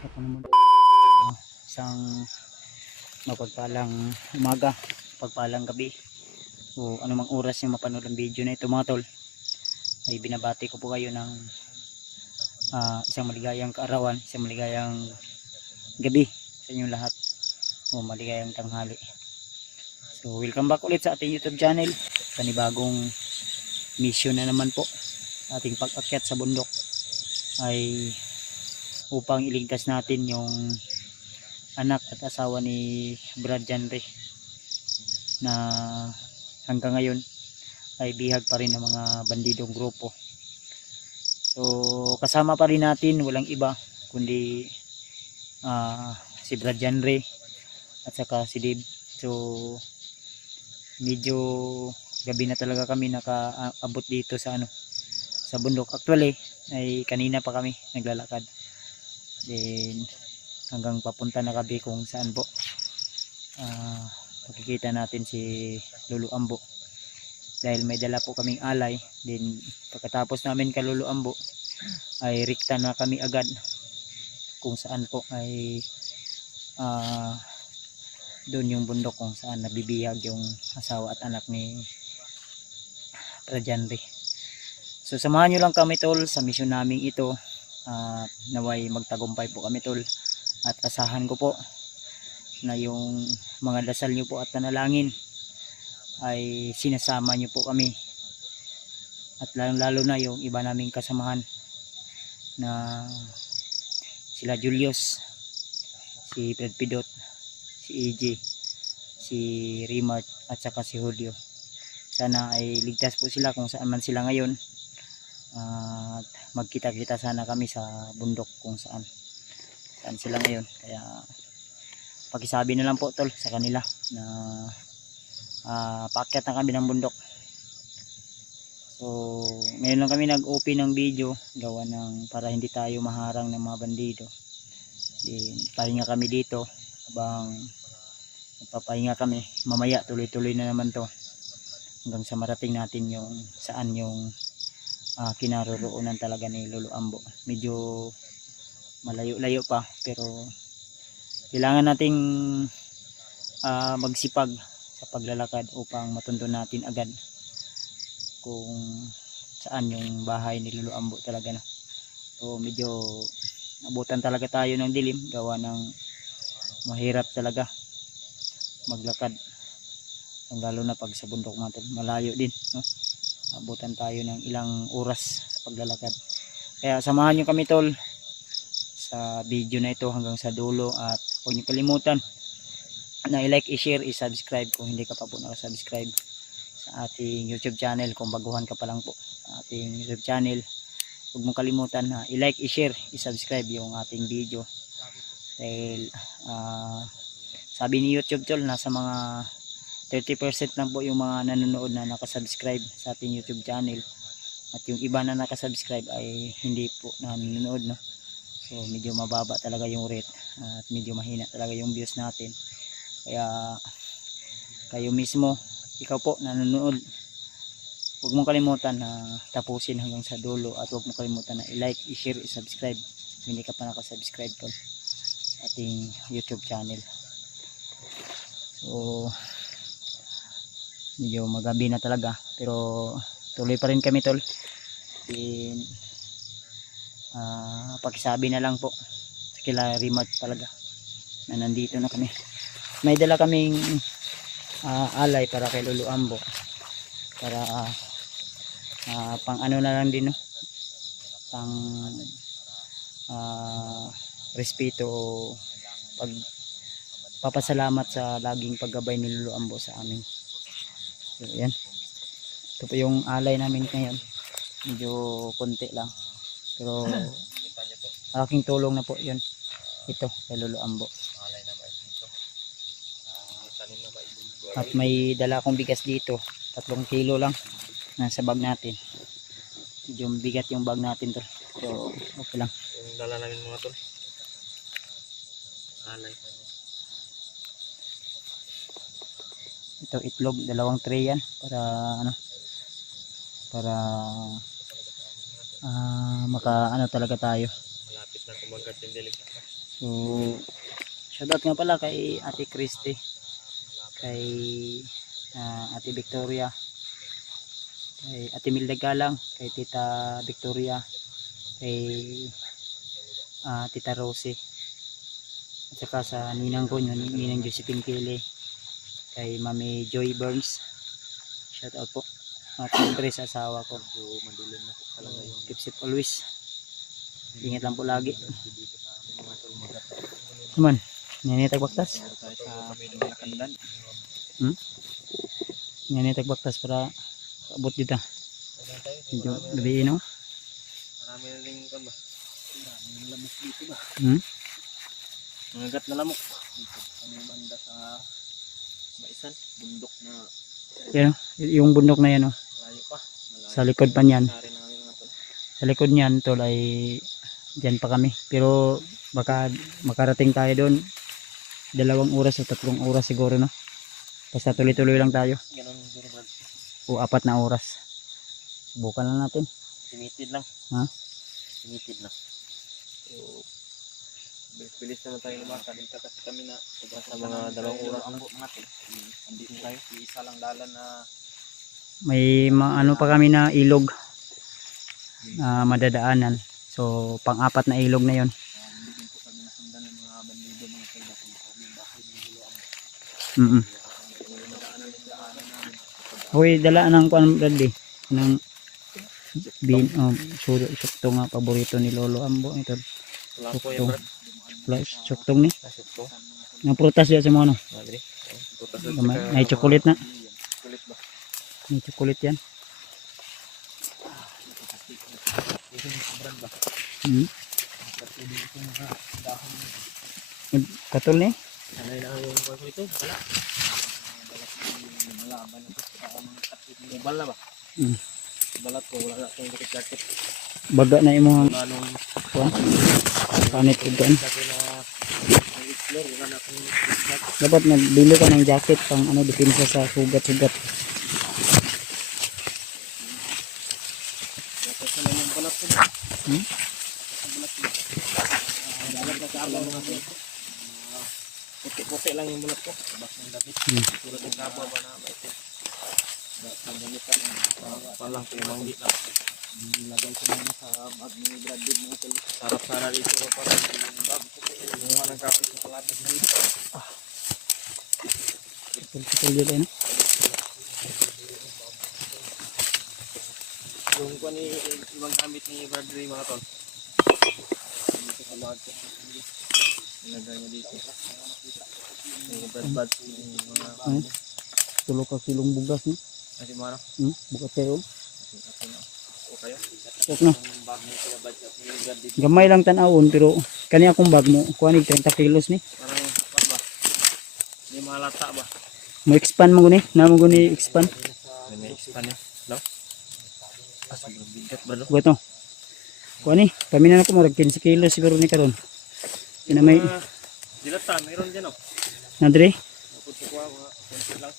Ako naman isang mapagpalang umaga, pagpalang gabi o anumang oras yung mapanood ang video na ito mga tol, ay binabati ko po kayo ng isang maligayang kaarawan, isang maligayang gabi sa inyong lahat o maligayang tanghali. So welcome back ulit sa ating YouTube channel, panibagong mission na naman po. Ating pag-akyat sa bundok ay upang iligtas natin yung anak at asawa ni Brad Janre na hanggang ngayon ay bihag pa rin ng mga bandidong grupo. So kasama pa rin natin, walang iba kundi si Brad Janre at saka si Dave. So medyo gabi na talaga kami nakaabot dito sa sa bundok. Actually ay kanina pa kami naglalakad, then hanggang papunta na kami kung saan po makikita natin si Lolo Ambo, dahil may dala po kaming alay. Then pagkatapos namin kay Lolo Ambo ay rikta na kami agad kung saan po ay doon yung bundok kung saan nabibihag yung asawa at anak ni Prajanri. So samahan nyo lang kami tol sa mission namin ito, naway magtagumpay po kami tol, at asahan ko po na yung mga dasal nyo po at panalangin ay sinasama nyo po kami, at lalo na yung iba naming kasamahan na sila Julius, si Fred Pidot, si EJ, si Rimart at saka si Julio. Sana ay ligtas po sila kung saan man sila ngayon, at magkita-kita sana kami sa bundok kung saan sila ngayon. Kaya pakisabi na lang po tol sa kanila na paakyat na kami ng bundok. So ngayon lang kami nag-open ng video gawa ng para hindi tayo maharang ng mga bandido. Then pahinga kami dito habang nagpapahinga kami. Mamaya tuloy-tuloy na naman to hanggang sa marating natin yung saan yung kinaroroonan talaga ni Lolo Ambo. Medyo malayo-layo pa, pero kailangan nating magsipag sa paglalakad upang matuntun natin agad kung saan yung bahay ni Lolo Ambo talaga na. So medyo abutan talaga tayo ng dilim gawa ng mahirap talaga maglakad, lalo na pag sa bundok natin, malayo din, no? Abutan tayo ng ilang oras sa paglalakad. Kaya samahan nyo kami tol sa video na ito hanggang sa dulo, at huwag nyo kalimutan na i-like, i-share, i-subscribe kung hindi ka pa po nakasubscribe sa ating YouTube channel. Kung baguhan ka pa lang po sa ating YouTube channel, huwag mong kalimutan na i-like, i-share, i-subscribe yung ating video, dahil sabi ni YouTube tol, nasa mga 30% lang po yung mga nanonood na nakasubscribe sa ating YouTube channel, at yung iba na nakasubscribe ay hindi po nanonood, no? So medyo mababa talaga yung rate at medyo mahina talaga yung views natin. Kaya kayo mismo, ikaw po nanonood, huwag mong kalimutan na tapusin hanggang sa dulo, at huwag mong kalimutan na i-like, i-share, i-subscribe kung hindi ka pa nakasubscribe tol sa ating YouTube channel. So medyo magabi na talaga, pero tuloy pa rin kami tol. Pakisabi na lang po sa kila Rimart talaga na nandito na kami. May dala kaming alay para kay Lolo Ambo, para pang ano na lang din, no? Pang respeto o pag papasalamat sa laging paggabay ni Lolo Ambo sa amin. So yan, ito po yung alay namin ngayon, medyo konti lang, pero aking tulong na po yun, ito kay Lolo Ambo. At may dala akong bigas dito, 3 kilo lang nasa bag natin. Medyo bigat yung bag natin to, so okay lang. Yung dala namin mga tol, alay. Ito itlog, 2 tray yan para para maka talaga tayo. Malapit na kumagat yung dilim. So, shoutout nga pala kay Ate Christy, kay Ate Victoria, kay Ate Milda Galang, kay Tita Victoria, kay Tita Rosie, at saka sa ninang ko, ninang Josephine Kili, kay Mami Joy Burns, shoutout po. At siyempre sa asawa ko, madilim na po talaga yung keep safe always, ingat lang po lagi. Naman, nanitag baktas. Nanitag baktas para abot dito. Medyo gabi no. Marami na rin kan ba? Marami ng lamok dito ba? Nangagat na lamok. Ano yung banda sa maisan, bundok na. Yan, yung bundok na yan oh. Malayo pa. Sa likod pa niyan. Sari namin mga tol. Sa likod niyan tol ay diyan pa kami. Pero baka makarating tayo doon 2 oras o 3 oras siguro no. Basta tuloy-tuloy lang tayo. Ganun siguro Brad. O 4 na oras. Subukan lang natin. Limited lang. Ha? Limited lang. So, bilis naman tayo lumakad. Dito kasi kami na sa mga 2 oras ang mga tol. Andito tayo. Isa lang dalan na May ano pa kami na ilog madadaanan. So pang-4 na ilog na yon. hindi din po kami nasundan ng mga bandido mga tol. Yung bahay ng Luloam. Hoy, dalaan ng kuan Bradley ng suktong nga paborito ni Lolo Ambo ito. Wala po yung Brad. Plus suktong ni. Nasito. Ng prutas ya sa mga ano. Madre. May chocolate na. Kulit ba? May chocolate yan. Brad ba? Katol ni. Sanay na yung kulit ito. Wala. Malaban ito sa mga kapit. Mobile na ba? Balat ko. Wala na itong jacket. Baga na imong Wala nung kuan. Panit ug kuan. jacket na explore. Wala na akong jacket. Dapat nagbili ka ng jacket pang ano depensa sa sugat-sugat. Tapos na yung balat ko. Balat ko. Balat na sa abaw mga ko. Puti-puti lang yung balat ko. Bas ng damit. Tulad ng kabaw ba na maitin. Ang damit ka ng palang pinamanggi lang. Nilagay ko muna sa bag ni Brad Pitt mga tol. Sarap sana dito ko para yung bag. Kumuha ng kapit sa kalapit na dito. Katol dito na. Yung kung ni ibang gamit ni Brad Ray mga tol. Dito sa bag ko. Nilagay niya dito. Yung Brad Pitt yung mga Tulo ka kilong bugas ni. kasi mga Bukas kayo. kasi na. O kayo? Tok no. Yung bag mo sila Brad Pitt. Gamay lang tan-awon pero kani akong bag mo kuan 30 kilos ni. Parang what ba? Hindi malata ba? Mo expand mo guni, na mo guni expand. May expand yun. No? Sobrang bigat ba no? Buto. Kuan ni, kami na ako murag 15 kilos siguro ni karon. Ina may Dilata, mayroon dyan o. nadre. Napod ko kuha mga konti lang.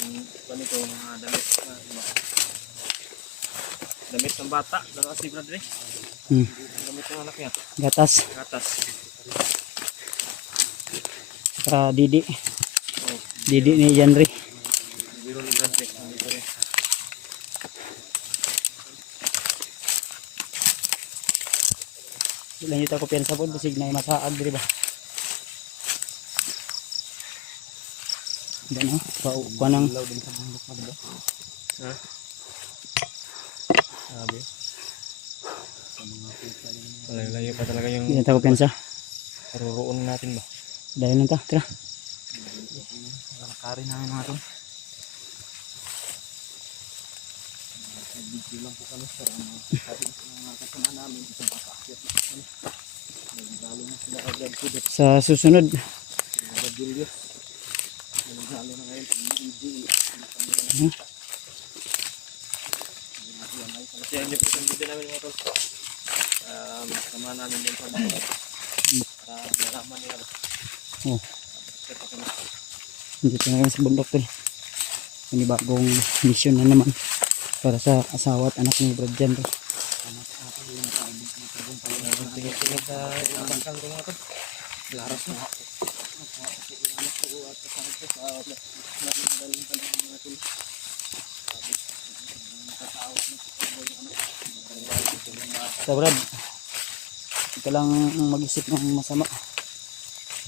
Yung ito, mga damit na iba. Damit ng bata, dalawa si Brad Ray. Damit ng anak niya. Gatas. Gatas. Saka Didi. Oh, Didi ni Janri. biro ni Brad Ray. Dito rin. Sila nito ako piyansa po basig na masaag diri ba. Dano, kuan nang Ilaw din sa bundok na diba? Ha? Sabi. Layo pa talaga yung nito ako piyansa. karuroon natin ba? Dahil nito, tara. Nakakari namin mga ito. Video lang po kami sir. Sabi ko mga kasama namin sa pakakyat na kami. Lalo na sila agad ko dito Sa susunod, sa Julius. Lalo na ngayon pag hindi. Kasi ang yung isang video namin mga tol. Sama namin din sa mga nalaman nila. oh, dito na kami sa bundok tol. Ini bagong mission na naman para sa asawa at anak ni Brad Jan. Tingin-tingin sa bangkang ko mga tol. Laras na. So Brad, ito lang mag-isip ng masama.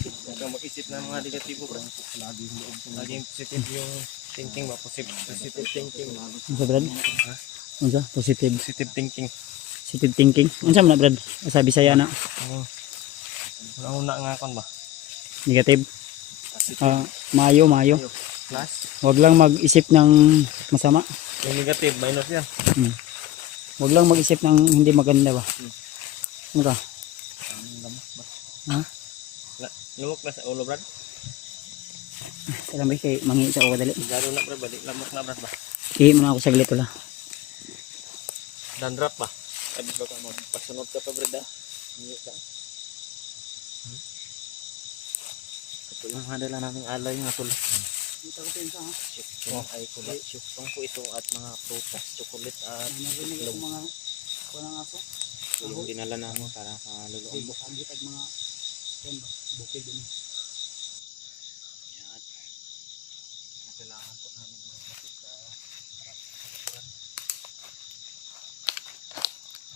Huwag kang mag-isip ng mga negatibo bro. Laging positive yung thinking ba? Positive thinking. Unsa Brad? Unsa? Positive. Positive thinking. Positive thinking. Unsa man na Brad? Sa Bisaya na. Una nga kon ba? Negative. Positive. Mayo. Plus. Huwag lang mag-isip ng masama. Yung negative, minus yan. Huwag lang mag-isip ng hindi maganda ba? Ano ka? Lamok ba? Ha? Lamok na sa ulo brad? Kailan ba kay mangi sa ulo dali? Sigaro na brad ba? Lamok na brad ba? Ihi mo na ako saglit wala. Dandrap ba? Sabi ba ka magpasunod ka pa brad ah? Hindi ka. Ito yung hadala naming alay nga tuloy. Dito ko pinsa ha. Syuktong ay kulay. Syuktong po ito at mga prutas, chocolate at Narinig ako mga kunang aso. ito yung dinala namin para sa luluong. Bukagi tag mga yan ba? Bukid din. Yan. Kailangan po namin ng kapit sa harap.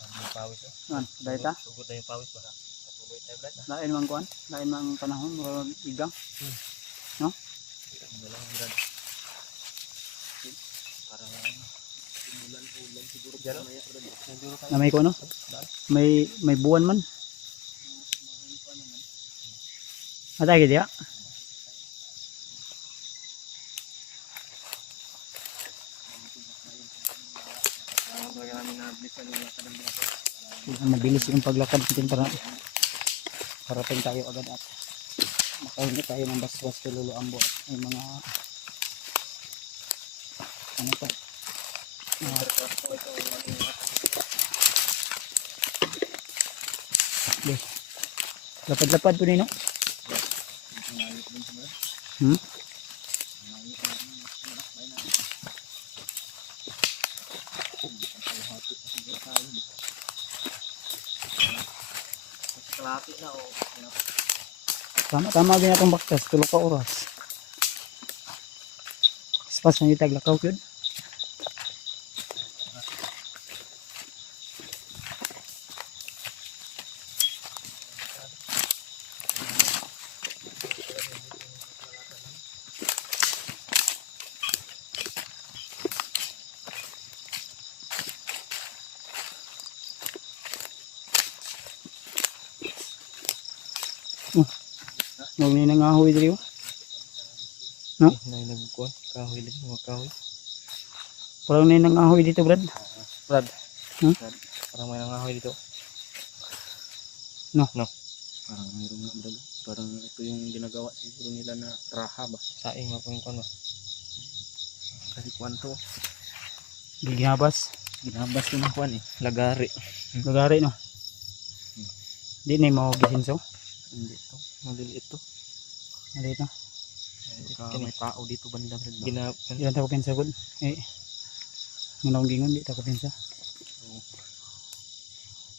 Ang pawis oh. Dahil ta? Sugod na yung pawis ba? Patuloy tayo brad. Lain mang kuan, lain mang panahon, murag igang. Dalang brad. Parang ulan siguro dyan. Na may kuno? May buwan man. Atay gid ya. Mabilis yung paglakad natin para parating tayo agad at makahingi tayo ng baswas kay Lolo Ambo at may mga ano pa lapad-lapad po nino. Kalahati na o. Tama din atong baktas, tulog ka oras. Spas na itag lakaw yun. Huwag na nangahoy dito. No? Nagkuhan. Kahoy lang. Mga kahoy. Parang na nangahoy dito, Brad. Brad. Hmm? Parang may nangahoy dito. No. Parang mayroon na brad. Parang ito yung ginagawa siguro nila na raha ba? Saing mga pangkuhan ba? Kasi kuhan to. Ginabas. Ginabas ko ng kuhan eh. Lagari. Lagari, no? Di na yung mga gisinso. Hindi ito. Maliliit ito. Maliit na. May tao dito ba nila? Ilan ta ko pinsa gud? Ngunong gingon di ta ko pinsa.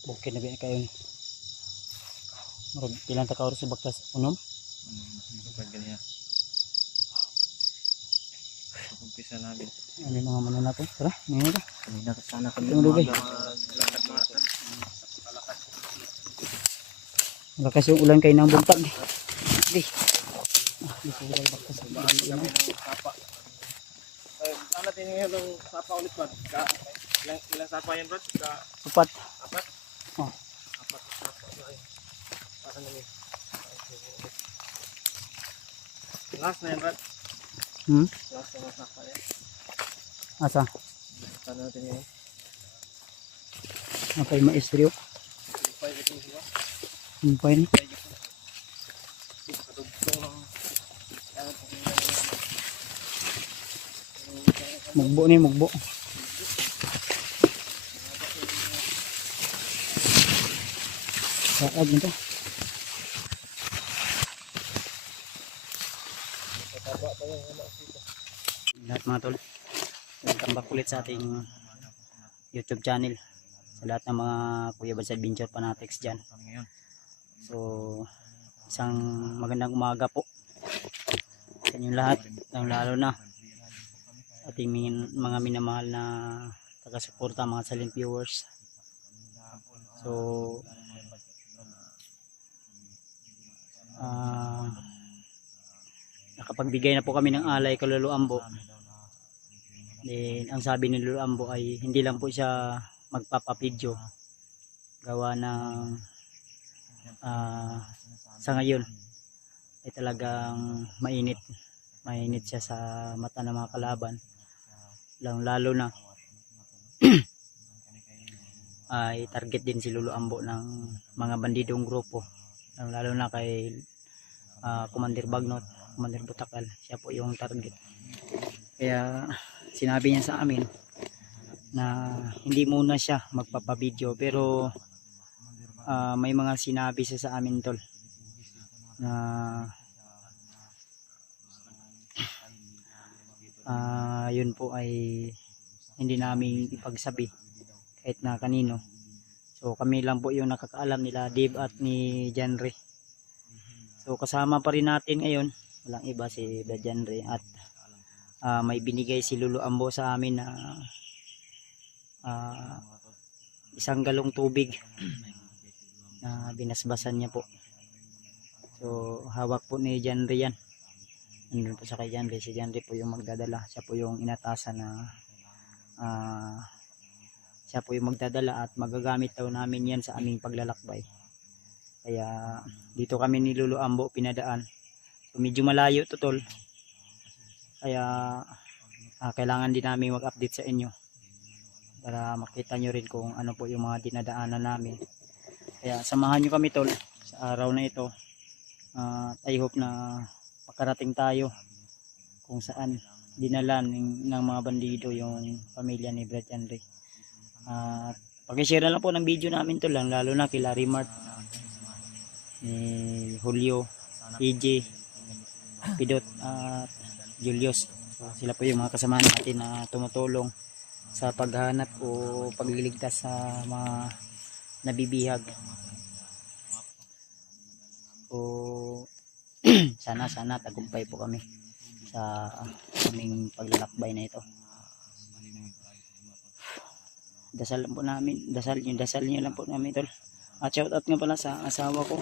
Bukid na ba kayo ni? Murag ilan ta ka oras sa baktas unom? Kapag ganyan. Umpisa namin. Ano yung mga manon nato? Tara, ngayon ka. Kanina sana kami Tumulugay. maglakad-lakad. Lakas yung ulan kay nang buntag. Di. Di ko wala baktas. Ano tingin ng sapa ulit ba? Ilang sapa yan Brad? Upat. Apat? Oh. Apat sapa na yun. Para namin. Last na yan Brad? Last na sapa yan. Asa? Paano natin yun? Okay, maestro. Fine. Mugbo ni mugbo. Saag nito. Lahat mga tol. Welcome back ulit sa ating YouTube channel. sa lahat ng mga Kuya Bads Adventure fanatics dyan. So isang magandang umaga po sa inyong lahat, lalo na sa ating mga minamahal na taga-suporta, mga silent viewers. So nakapagbigay na po kami ng alay kay Lolo Ambo. Then ang sabi ni Lolo Ambo ay hindi lang po siya magpapapidyo, gawa ng sa ngayon ay talagang mainit siya sa mata ng mga kalaban, lalo na ay target din si Lolo Ambo ng mga bandidong grupo, lalo na kay Commander Bagnot, Commander Butakal. Siya po yung target, kaya sinabi niya sa amin na hindi muna siya magpapabideo, pero may mga sinabi siya sa amin, tol, na yun po ay hindi namin ipagsabi kahit na kanino. So kami lang po yung nakakaalam, nila Dave at ni Janre. So kasama pa rin natin ngayon, walang iba, si Janre. At may binigay si Lolo Ambo sa amin na isang galong tubig na binasbasan niya po. So hawak po ni Janre yan, nandun po sa kay Janre. Si Janre po yung magdadala, siya po yung inatasan na siya po yung magdadala at magagamit daw namin yan sa aming paglalakbay. Kaya dito kami ni Lolo Ambo pinadaan. So medyo malayo to, tol, kaya kailangan din namin mag-update sa inyo para makita nyo rin kung ano po yung mga dinadaanan namin. Kaya samahan nyo kami, tol, sa araw na ito. I hope na makarating tayo kung saan dinalan ng mga bandido yung pamilya ni Brad Janre. Pag-share na lang po ng video namin, tol, lalo na kila Rimart, ni Julio, EJ, Pidot at Julius. So, sila po yung mga kasama natin na tumutulong sa paghahanap o pagliligtas sa mga nabibihag. So sana tagumpay po kami sa aming paglalakbay na ito. Dasal lang po namin, dasal niyo lang po namin, tol. At shout out nga pala sa asawa ko,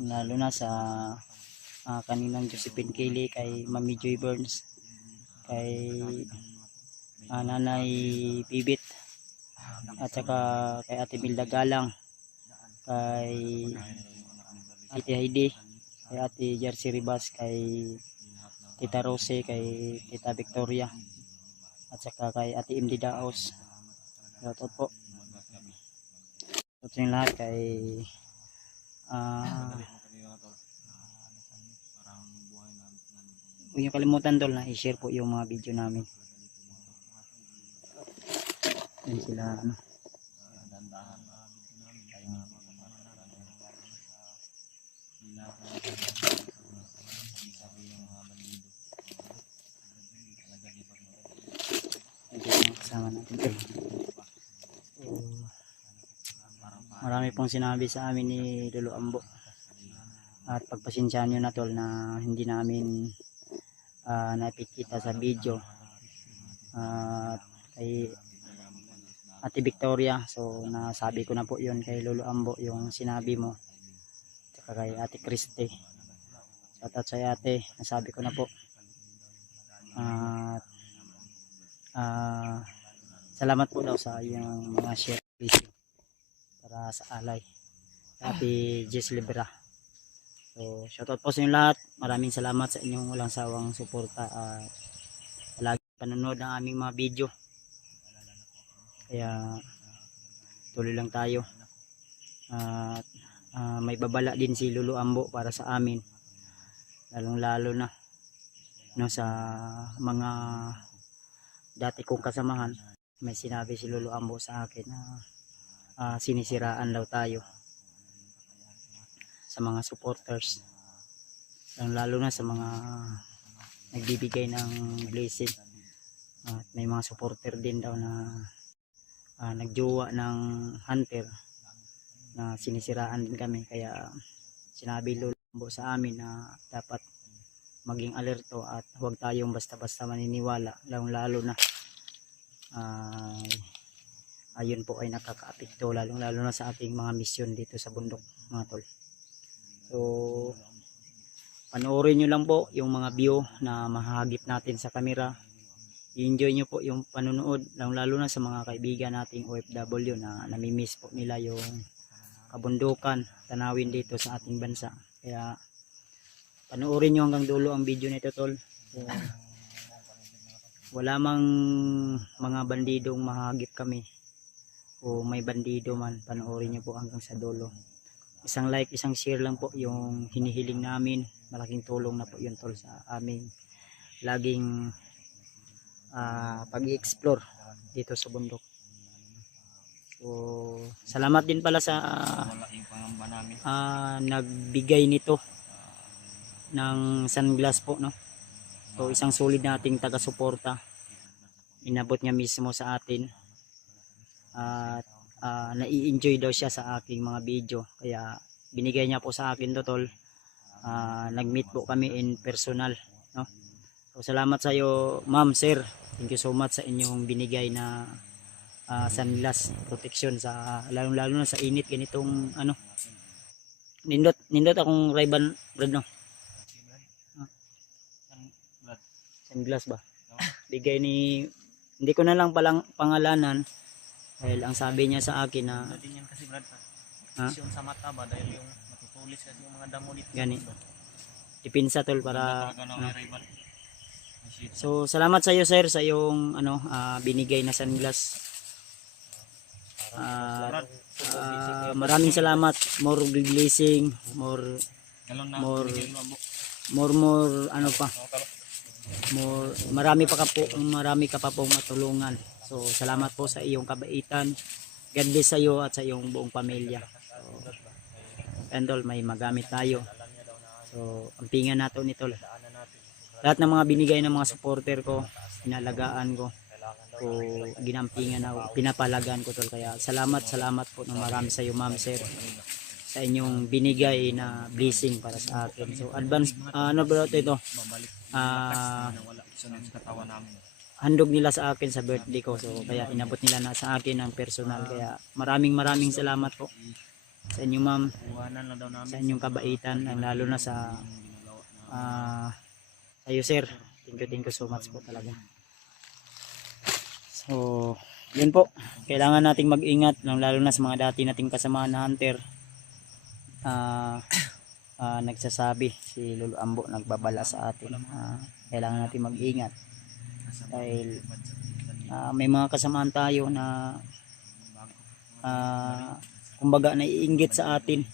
lalo na sa kaninang Josephine Kelly, kay Mami Joy Burns, kay Nanay Pibit, at saka kay Ate Milda Galang, kay Ate Heidi, kay Ate Jersey Ribas, kay Tita Rose, kay Tita Victoria, at saka kay Ate Imdi Daos. Shoutout po. Shoutout yung lahat kay huwag niyo kalimutan, tol, na i-share po yung mga video namin. Yan sila, kasama natin, tol. So, marami pong sinabi sa amin ni Lolo Ambo, at pagpasensyahan nyo na, tol, na hindi namin napikita sa video. Kay Ate Victoria, so nasabi ko na po yun kay Lolo Ambo, yung sinabi mo. Saka kay Ate Christy, shoutout sa ate, nasabi ko na po. Salamat po daw sa yung mga share para sa alay, Ate Jess Libera. So shoutout po sa inyo lahat, maraming salamat sa inyong walang sawang suporta at palagi panonood ng aming mga video. Kaya tuloy lang tayo, at may babala din si Lolo Ambo para sa amin, lalong lalo na sa mga dati kong kasamahan. May sinabi si Lolo Ambo sa akin na sinisiraan daw tayo sa mga supporters, lalo na sa mga nagbibigay ng blessing. At may mga supporter din daw na nagjowa ng hunter na sinisiraan din kami, kaya sinabi Lolo Ambo sa amin na dapat maging alerto at huwag tayong basta-basta maniniwala, lalo na ayun po ay nakakaapekto lalo na sa ating mga misyon dito sa bundok mga tol. So panoorin nyo lang po yung mga view na mahahagip natin sa camera. I-enjoy nyo po yung panonood, lalo na sa mga kaibigan nating OFW na namimiss po nila yung kabundukan, tanawin dito sa ating bansa. Kaya panoorin nyo hanggang dulo ang video nito tol. So, wala mang mga bandidong mahagip kami o may bandido man, panoorin nyo po hanggang sa dulo. Isang like, isang share lang po yung hinihiling namin. Malaking tulong na po yun tol sa aming laging pag-i-explore dito sa bundok. So salamat din pala sa nagbigay nito ng sunglass po, no? So isang solid nating taga-suporta, inabot niya mismo sa atin at nai-enjoy daw siya sa aking mga video, kaya binigay niya po sa akin to tol. Nag-meet po kami in personal, no? So salamat sa iyo ma'am, sir, thank you so much sa inyong binigay na sunglass protection sa lalo na sa init ganitong ano. Nindot akong Ray-Ban brad, no? Sunglass ba? Bigay ni, hindi ko na lang palang pangalanan dahil ang sabi niya sa akin na din yan kasi Brad, protection sa mata ba dahil yung matutulis kasi yung mga damo dito. Gani. Ipinsa tol para Ray-Ban. So salamat sa iyo sir sa yung binigay na sunglass. Maraming salamat, more blessing, more ano pa, marami ka pa pong matulungan. So salamat po sa iyong kabaitan. God bless sa iyo at sa iyong buong pamilya. So, Endol, may magamit tayo. So ampingan nato nito. Lahat ng mga binigay ng mga supporter ko, inalagaan ko. So ginampingan ako, pinapalagaan ko tol. Kaya salamat po ng marami sa iyo ma'am, sir, sa inyong binigay na blessing para sa akin. So advance bro ito. Handog nila sa akin sa birthday ko, so kaya inabot nila na sa akin ng personal. Kaya maraming salamat po sa inyo ma'am, sa inyong kabaitan, lalo na sa iyo sir. Thank you so much po talaga. So yun po, kailangan nating mag-ingat, lalo na sa mga dati nating kasama na hunter. Nagsasabi si Lolo Ambo, nagbabala sa atin, kailangan natin mag-ingat dahil may mga kasamaan tayo na kumbaga naiinggit sa atin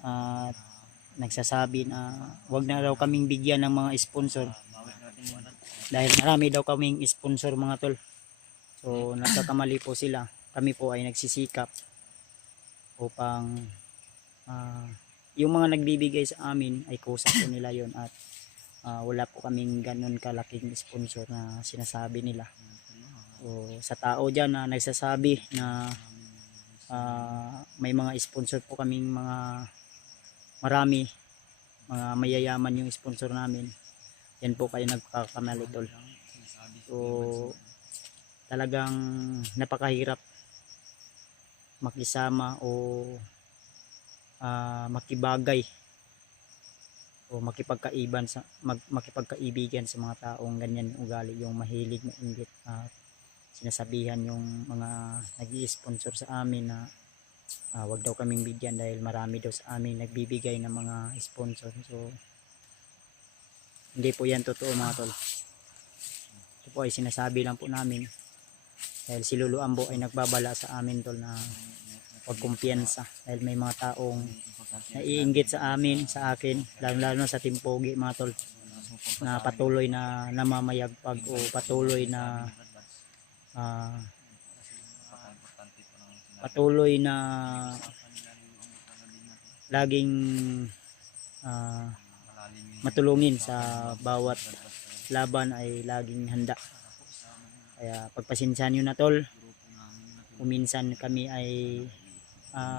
at nagsasabi na wag na daw kaming bigyan ng mga sponsor dahil marami daw kaming sponsor mga tol. So nagkakamali po sila, kami po ay nagsisikap upang yung mga nagbibigay sa amin ay kusa po nila yon at wala po kaming ganun kalaking sponsor na sinasabi nila. So, sa tao dyan na nagsasabi na may mga sponsor po kaming mga marami, mga mayayaman yung sponsor namin, yan po kayo nagkakamali tol. So talagang napakahirap makisama o makibagay o makipagkaibigan sa mga taong ganyan ugali, yung mahilig mainggit at sinasabihan yung mga nag-i-sponsor sa amin na wag daw kaming bigyan dahil marami daw sa amin nagbibigay ng mga sponsor. So hindi po yan totoo mga tol. Ito po ay sinasabi lang po namin dahil si Lolo Ambo ay nagbabala sa amin tol na huwag kumpiyansa dahil may mga taong naiinggit sa amin, sa akin, lalo sa timpogi mga tol, na patuloy na namamayagpag o patuloy na laging matulungin sa bawat laban, ay laging handa, Kaya pagpasensyahan nyo na tol, kung minsan kami ay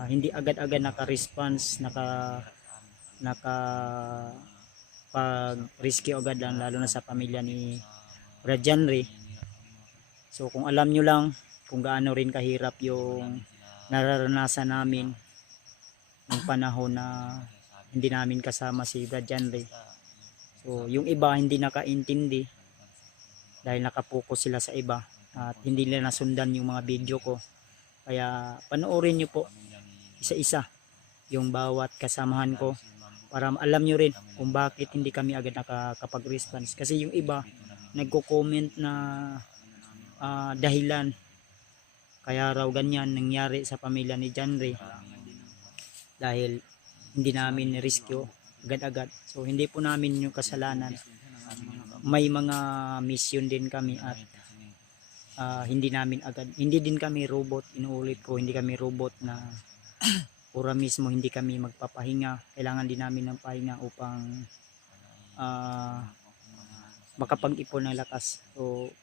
hindi agad-agad naka-response, naka pag-rescue agad lang, lalo na sa pamilya ni Brad Janry. So kung alam nyo lang kung gaano rin kahirap yung nararanasan namin nung panahon na hindi namin kasama si Brad Janry. So yung iba hindi nakaintindi dahil nakapokus sila sa iba at hindi nila nasundan yung mga video ko. Kaya panoorin nyo po isa-isa yung bawat kasamahan ko para alam nyo rin kung bakit hindi kami agad nakakapag-response. Kasi yung iba nagko-comment na dahilan kaya raw ganyan nangyari sa pamilya ni Janry dahil hindi namin rescue agad-agad. So hindi po namin yung kasalanan. May mga mission din kami at hindi namin agad, hindi din kami robot, inuulit ko, hindi kami robot na pura mismo hindi kami magpapahinga. Kailangan din namin ng pahinga upang makapag-ipon ng lakas. So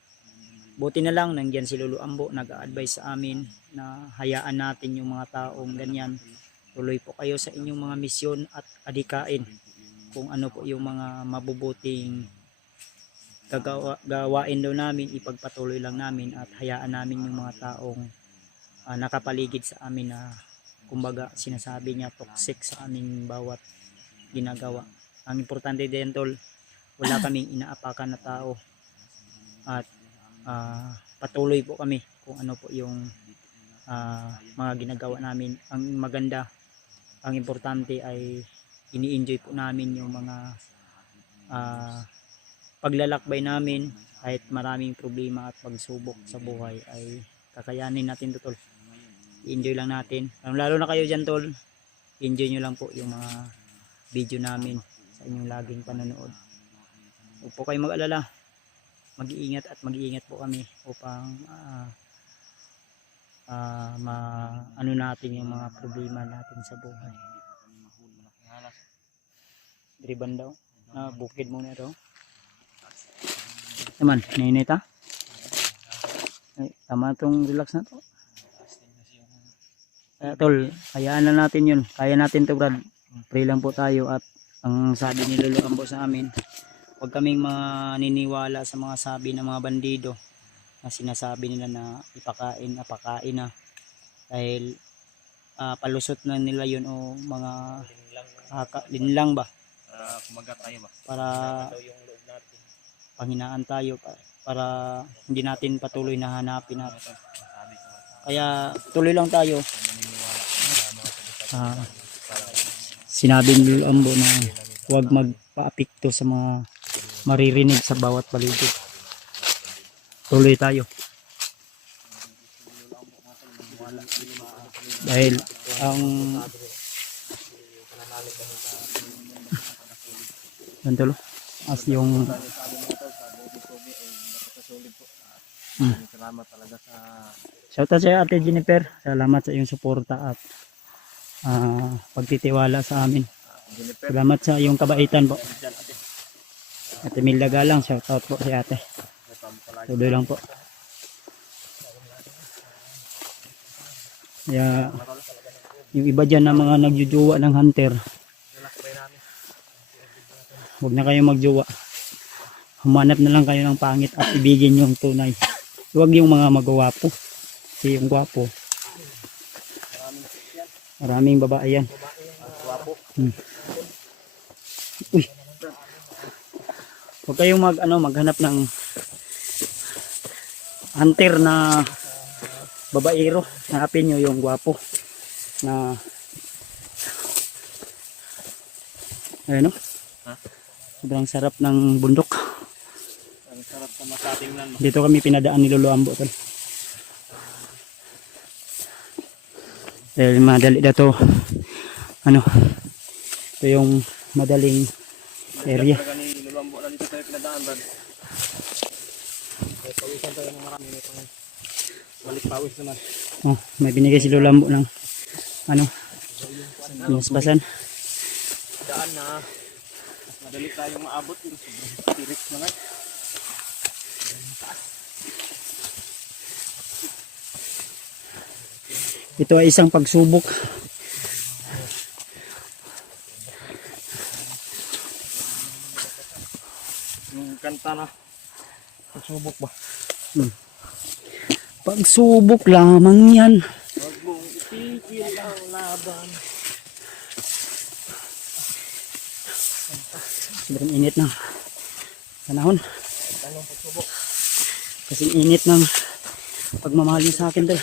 buti na lang nandiyan si Lolo Ambo, nag-a-advise sa amin na hayaan natin yung mga taong ganyan. Tuloy po kayo sa inyong mga misyon at adikain kung ano po yung mga mabubuting gawain daw namin, ipagpatuloy lang namin at hayaan namin yung mga taong nakapaligid sa amin na kumbaga sinasabi niya toxic sa aming bawat ginagawa. Ang importante din tol, wala kaming inaapakan na tao at patuloy po kami kung ano po yung mga ginagawa namin. Ang maganda, ang importante ay ini-enjoy po namin yung mga paglalakbay namin. Kahit maraming problema at pagsubok sa buhay ay kakayanin natin to tol. I-enjoy lang natin, lalo na kayo dyan tol, enjoy nyo lang po yung mga video namin sa inyong laging panonood. Huwag po kayo mag-alala, mag-iingat at mag-iingat po kami upang ano natin yung mga problema natin sa buhay. Driban daw, bukid muna daw. Naman, nainit ha? Ay, tama itong relax na to. Tol, hayaan na natin yun. Kaya natin to Brad. Pray lang po tayo at ang sabi ni Lolo Ambo sa amin, huwag kaming maniniwala sa mga sabi ng mga bandido na sinasabi nila na apakain na. Dahil palusot na nila yun o mga linlang ba? Kumagat tayo ba? Para panghinaan tayo para hindi natin patuloy na hanapin natin. Kaya tuloy lang tayo. Sinabi ni Lolo Ambo na huwag magpa-apekto sa mga maririnig sa bawat paligid. Tuloy tayo. Dahil ang ganito as yung salamat talaga sa shoutout sa Ate Jennifer. Salamat sa iyong suporta at pagtitiwala sa amin. Salamat sa iyong kabaitan po. Ate Milda Galang, shoutout po si ate. Tuloy lang po. Kaya yung iba dyan na mga nagjujuwa ng hunter, huwag na kayo magjuwa. Humanap na lang kayo ng pangit at ibigin yung tunay. Huwag yung mga magwapo. Kasi yung gwapo, maraming babae yan. Uy. Huwag kayong maghanap ng hunter na babaero. Hanapin nyo yung gwapo na ayun o. Sobrang sarap ng bundok. ang sarap sa masatingnan. Dito kami pinadaan ni Lolo Ambo tol. Dahil madali na to. Ito yung madaling area. Ni Lolo Ambo na dito tayo pinadaan Brad. Pawisan tayo ng marami nito. Balik pawis naman. Oh, may binigay si Lolo Ambo ng binasbasan. Daan na madali tayong maabot pero sobrang tirik naman. Ito ay isang pagsubok. Yung kanta na. Pagsubok ba? Pagsubok lamang yan. Huwag mong itigil ang laban. Sobrang init ng panahon. Anong pagsubok? Kasi init ng pagmamahal niya sa akin dahil.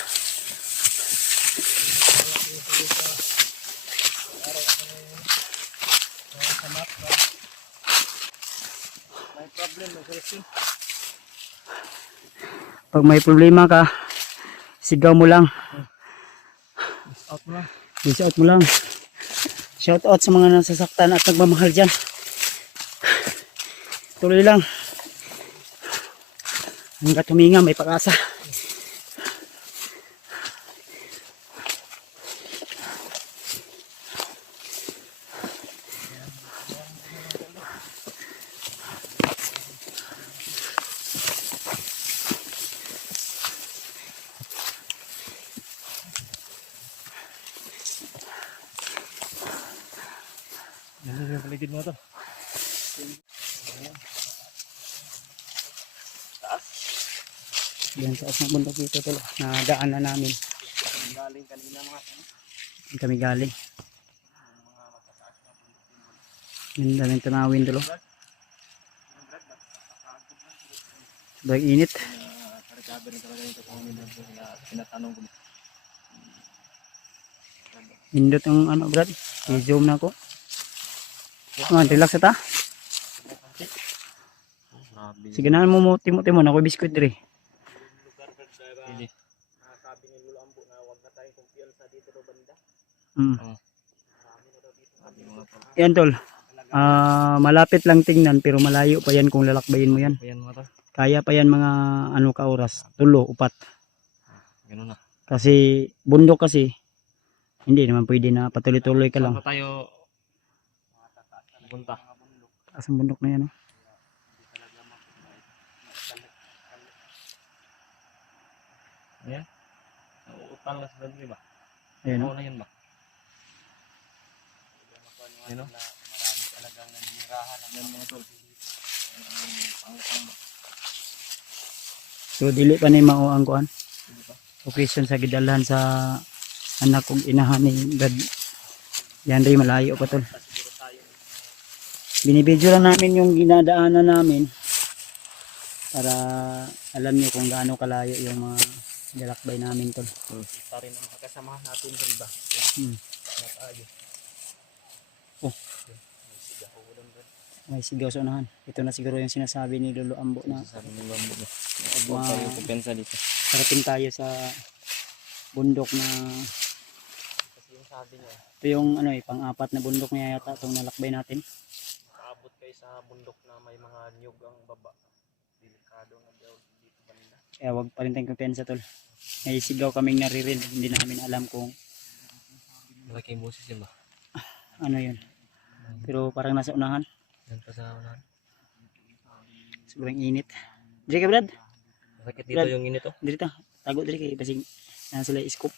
May problem na Christine. Pag may problema ka, sigaw mo lang. Out mo lang. Shout mo lang. Shout out sa mga nasasaktan at nagmamahal dyan. Tuloy lang. Hanggat huminga may pag-asa. Yan yung paligid mo to. Yan sa taas ng bundok dito tulo. Nadaan na namin. Galing kanina mga Saan kami galing. Yung daming tanawin tulo. Sobrang init. karikado rin talaga yung kasamin doon po sila tinatanong ko. Indot ang ano brad. I-zoom na ako. Man, relax ata. Sige na mo timo-timo na ako biskuit dire. Hindi. Sabi ni Lolo Ambo na huwag na tayong kumpiyansa dito do banda. Yan tol. Malapit lang tingnan pero malayo pa yan kung lalakbayin mo yan. Ayan mga to. Kaya pa yan mga ano ka oras, 3, 4. Ganun na. Kasi bundok kasi hindi naman pwede na patuloy-tuloy ka lang. Saan pa tayo punta? Taas ang bundok na yan. Oh. Ayan. Utang na sa ba? Ayan. Oo na yan ba? Ayan o. Marami talagang naninirahan Ayan mga tol. So dili pa ni mao ang kuan. Occasion sa gidalhan sa anak kong inahan ni Brad. Yan rin malayo pa tol. Binibidyo lang namin yung ginadaanan namin para alam niyo kung gaano kalayo yung mga galakbay namin tol. Kita rin ang makasamahan natin sa iba. Nakayo. Oh. May sigaw sa unahan. Ito na siguro yung sinasabi ni Lolo Ambo na Sabi ng lambo na. Huwag tayo kumpensa dito. parating tayo sa bundok na Kasi yung sabi niya, ito yung ano pang-apat na bundok niya yata itong nalakbay natin. paabot kayo sa bundok na may mga niyog ang baba. Delikado na daw dito banda. Kaya wag pa rin tayong kumpensa tol. May sigaw kaming naririnig. Hindi namin alam kung Malaking boses yun ba? ano yun. Pero parang nasa unahan. Yan pa sa unahan. Sobrang init. Diri ka Brad? Masakit dito Brad. yung init oh. Diri ta. Tago diri kay basig na sila scoop.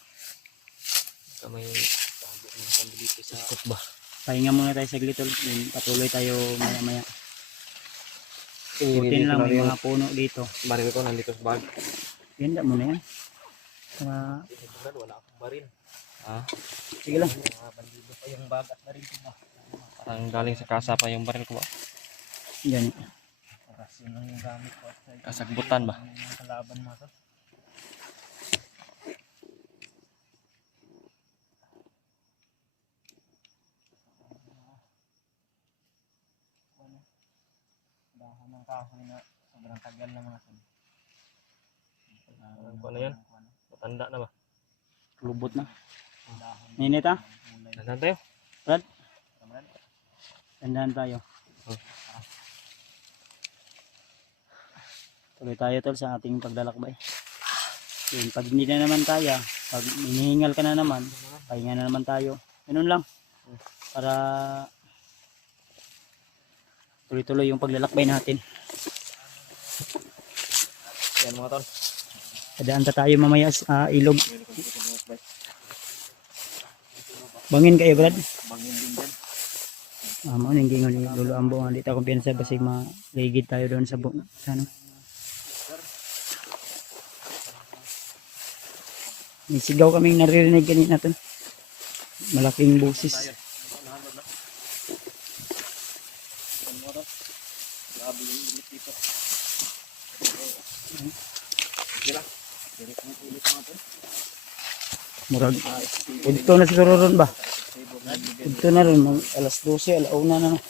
May Tago ng pambili sa scoop ba? Pahinga muna tayo saglit tol. Then patuloy tayo maya-maya. Putin lang may mga puno dito. Baril ko nandito sa bag. Yan da muna yan. Para Brad, wala akong baril. Ah, sige lang. Mga bandido pa yung bag at baril ko ba? parang galing sa kasa pa yung baril ko ba? Yan. Oras yun lang yung gamit ko at sa Kasagbutan ba? mga kalaban mo to. Dahon ng kahoy na sobrang tagal na mga son. Ano yan? Matanda na ba? Lubot na. Init ha? Nandan tayo? Brad? Tandaan tayo. Tuloy tayo tol sa ating paglalakbay. Yun, pag hindi na naman kaya, pag hinihingal ka na naman, pahinga na naman tayo. Ganun lang. Para tuloy-tuloy yung paglalakbay natin. Yan mga tol. Kadaan ta tayo mamaya sa ilog. Bangin kayo, Brad. Bangin din dyan. Mo ning gingon ni Lolo Ambo nga di ta kumpiyansa basig maligid tayo doon sa sa ano. May sigaw kaming naririnig kanina ton. Malaking busis. Grabe yung ulit dito. Okay lang. Diret mo ulit natin. Murag udto na siguro ron ba? Udto na ron mag alas 12, alauna na.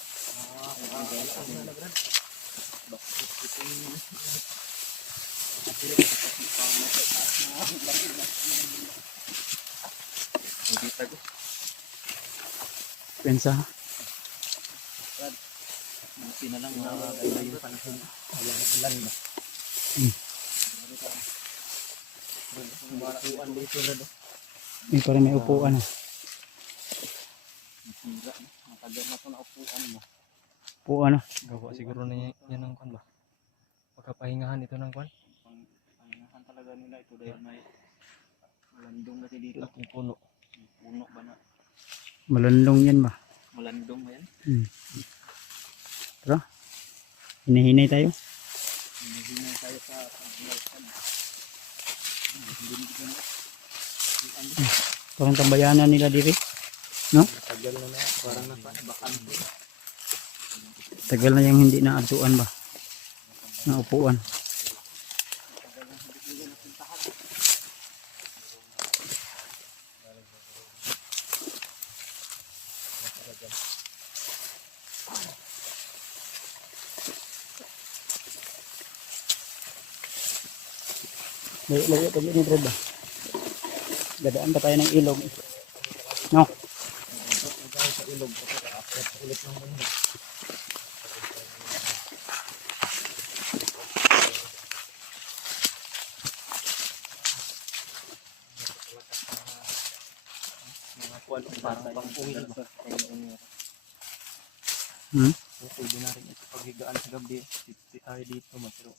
Pensa. Buti na lang maganda yung panahon. Walang ulan ba? Upuan dito na do. May parang may upuan. Sira. Matagal na ito na upuan mo. Upuan. Gawa siguro na yan ng kwan ba? Pagkapahingahan ito ng kwan? Pahingahan talaga nila ito dahil may malandong kasi dito. Yung puno. Yung puno ba na? Malandong yan ba? Malandong ba yan? Tara. Hinahinay tayo. Hinahinay tayo sa paglalakad. Parang tambayanan nila diri. No? Tagal na na. Parang bakante. Tagal na yung hindi na atuan ba? Na upuan. Layo pag ini Brad ba? Gadaan pa tayo ng ilog. No? Sa ilog. Ulit ng mundo. Mga kuwan parang pang-uwi ba? Pwede na rin ito paghigaan sa gabi. Hindi tayo dito pero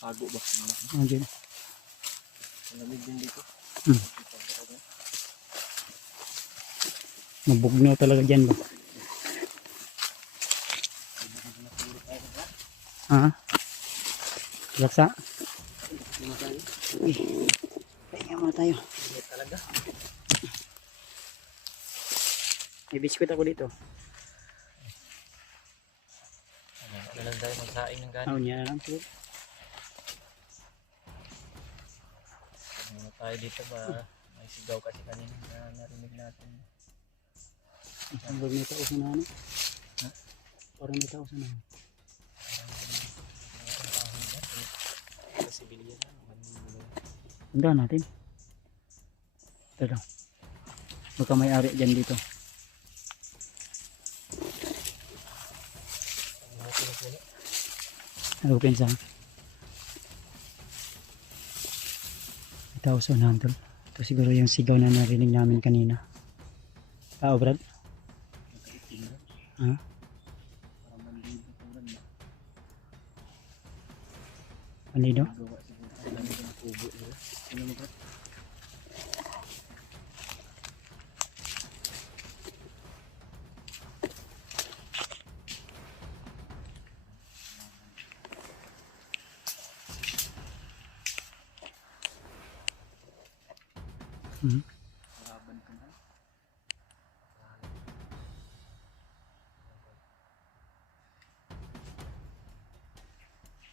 bago ba? Andiyan. Malamig din dito. Mabugnaw talaga dyan ba? Ha? Laksa? Uy. Pahinga muna tayo. Talaga. May biskuit ako dito. Wala lang tayo magsaing ng gano'n. Niya na lang. Bro. Tayo dito ba? May sigaw kasi kanina na narinig natin. Parang may tao sa nano. Parang may tao sa nano. Kasi bilihan na. Tanda natin. Ito daw. Baka may ari dyan dito. Ano pensa? May tao sa nantol. Ito siguro yung sigaw na narinig namin kanina. Tao Brad? Ha? Pandido?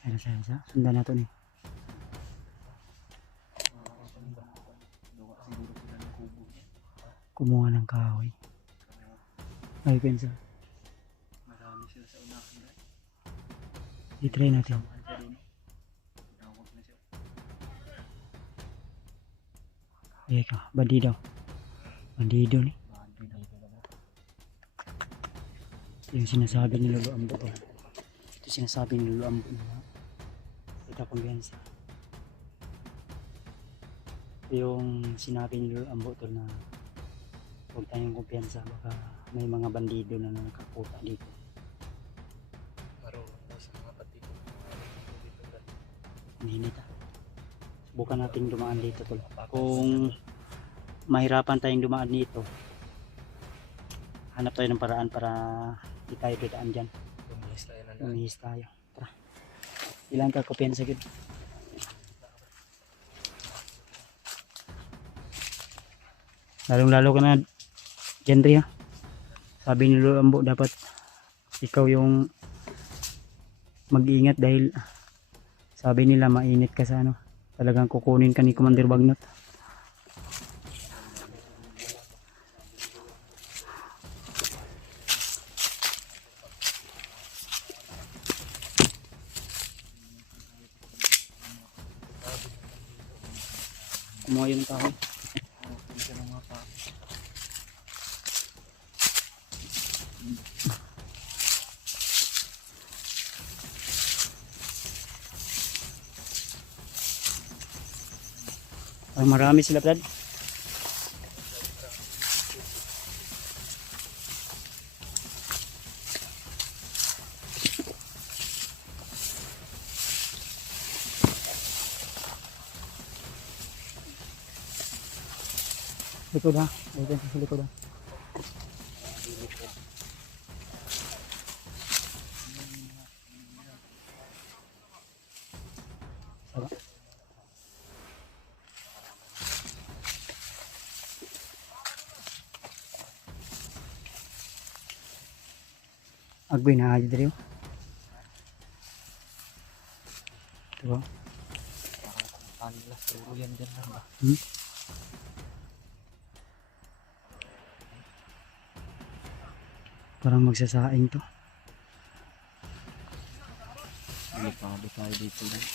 Ayan sa sundan nato ni. Kumuha ng kahoy. Ay pensa. Marami sila sa unahan. I-try natin. Ayan ka, bandido. Bandido ni. Ito yung sinasabi ni Lolo Ambo to. Ito sinasabi ni Lolo Ambo na kita kumbiyansa. Ito yung sinabi ni Lolo Ambo to na huwag tayong kumpiyansa, baka may mga bandido na nakakuta dito. Marunong mo sa mga patito. Mahinit ah. Subukan natin dumaan dito tol. Kung mahirapan tayong dumaan dito, hanap tayo ng paraan para di tayo pidaan dyan. Lumihis tayo na Lumihis tayo. Tara. Ilang ka kumpiyansa gid. Lalong-lalo ka na Gendry ha. Sabi ni Lolo Ambo dapat ikaw yung mag-iingat dahil sabi nila mainit ka sa ano. Talagang kukunin ka ni Commander Bagnot. Kumuha yun ang kahoy. Ay, marami sila, Brad. Likod ha. Dito sa likod ha. Saba. Agwin na aja dari. Diba? Panilas siguro yan dyan lang ba? Parang magsasaing to. Balik pa ba tayo dito lang?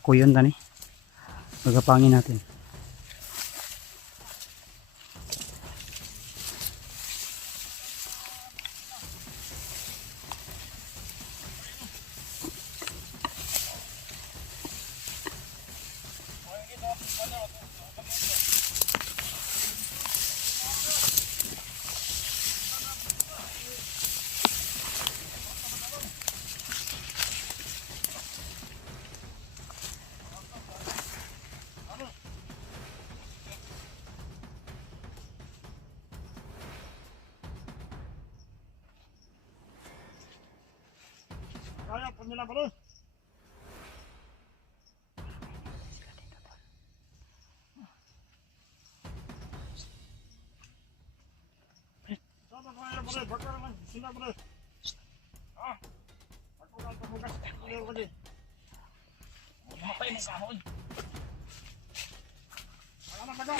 Kuyon tani. Pagapangin natin. Kaya po nila bro. Sama kaya bro, bakal lang sila bro. Ah. Ako lang pamugas. Ano lagi? Mapay mo kahon. Ano na bago?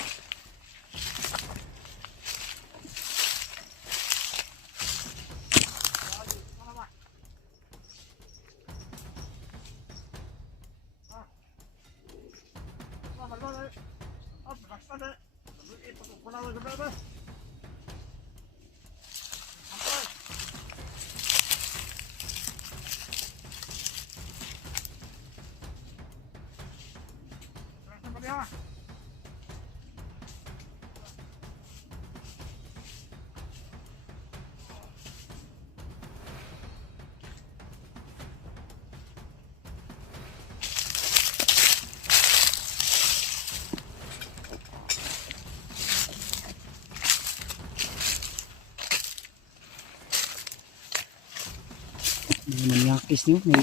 Nanyakis niyo. May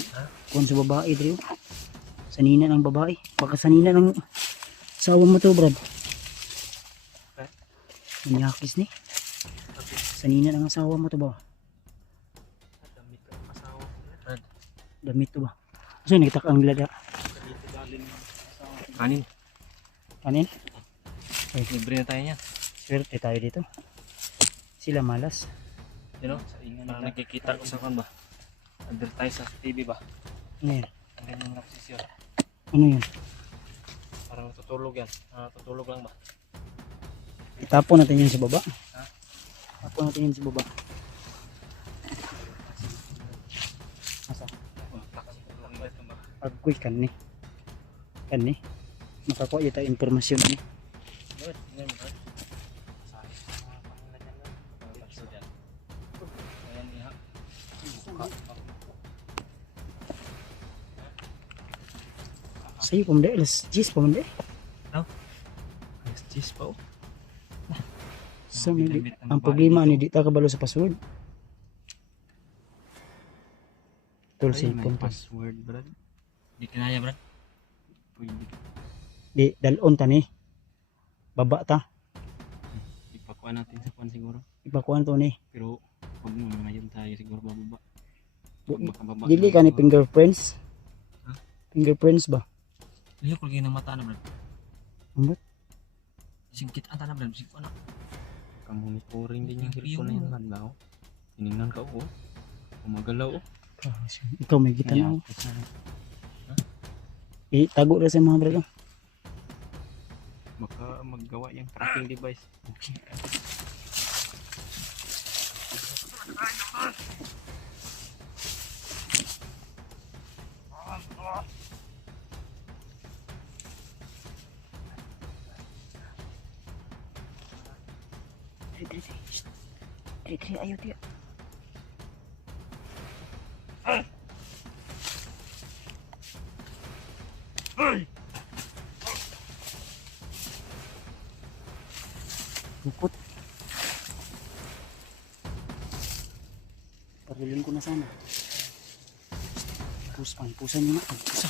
kung sa babae dito. Sanina ng babae. Baka sanina ng asawa mo to, Brad. Nanyakis ni. Sanina ng asawa mo to ba? Damit ko ang asawa ko. Brad. Damit to ba? Kasi nagtak ang lada. Dito galing asawa ko. Kanin. Kanin? Libre na tayo niyan. Swerte tayo dito. Sila malas. You know? Parang nakikita ko sa kan ba? Advertise sa TV ba? Ano yan? Ang ganyang na posisyon. Ano yan? Parang natutulog yan. Natutulog lang ba? Itapon natin yun sa baba. Ha? Itapon natin yun sa baba. Asa? Pagkuy kan ni. Kan ni. Makakuha yata informasyon ni. Good. Tingnan mo, Brad. Sabi sa mga pangalan yan lang. Pagpapso dyan. Ayan niya. Sa'yo pamde. Alas 10 pamde. Yes, cheese pa oh. So, ang problema ni di ta kabalo sa password. Tol, cellphone tol. Password, brad. Di kinaya, brad. Pwede. Di, dalon ta ni. Baba ta. Ipakuha natin sa kwan siguro. Ipakuan to ni. Pero, huwag mo ngayon tayo siguro bababa. Makababa. Dili ka ni fingerprints. Ha? Fingerprints ba? Liyo ko lagi ng mata na, brad. Ambot? Singkit ang tanah, brad. Singkit na. Kamonitoring din yung cellphone na yun, man ba? Tinignan ka, oh. Umagalaw, oh. Ikaw may kita na. Itago rin sa mga brado. Baka maggawa yung tracking device. Okay. Tri, ayo tiyo. Bukot. Parilin ko na sana. Pusan nyo na. Pusa.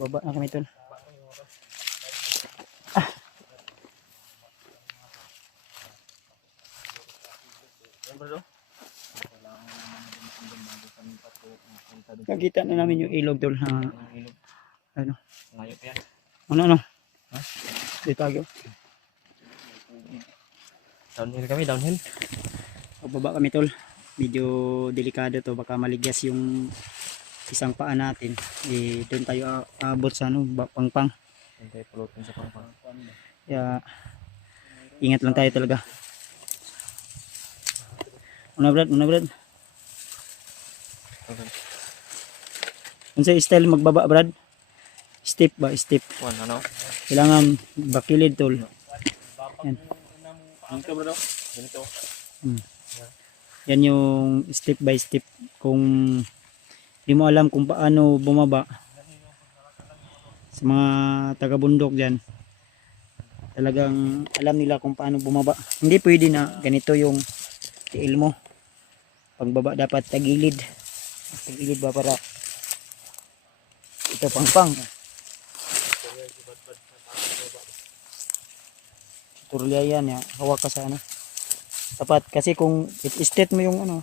Baba na kami tol. Nakita na namin yung ilog tol. Ano? Ngayon pa yan. Ano? Ha? Dito agyo. Downhill kami, downhill. Pababa kami tol. Medyo delikado to. Baka maligas yung isang paa natin. Doon tayo abot sa ano, pangpang. Hintay pulutin sa pangpang. Kaya ingat lang tayo talaga. Una brad. Okay. Unsa style magbaba brad? Step ba? Step. Ano? Kailangan bakilid tol. Yan. Ganito, bro. Ganito. Yan yung step by step. Kung di mo alam kung paano bumaba sa mga taga-bundok dyan, talagang alam nila kung paano bumaba. Hindi pwede na ganito yung tiil mo. Pagbaba dapat tagilid ba para ito pangpang. Turlia yan ya, hawak ka sa ano. Dapat kasi kung it-state mo yung ano,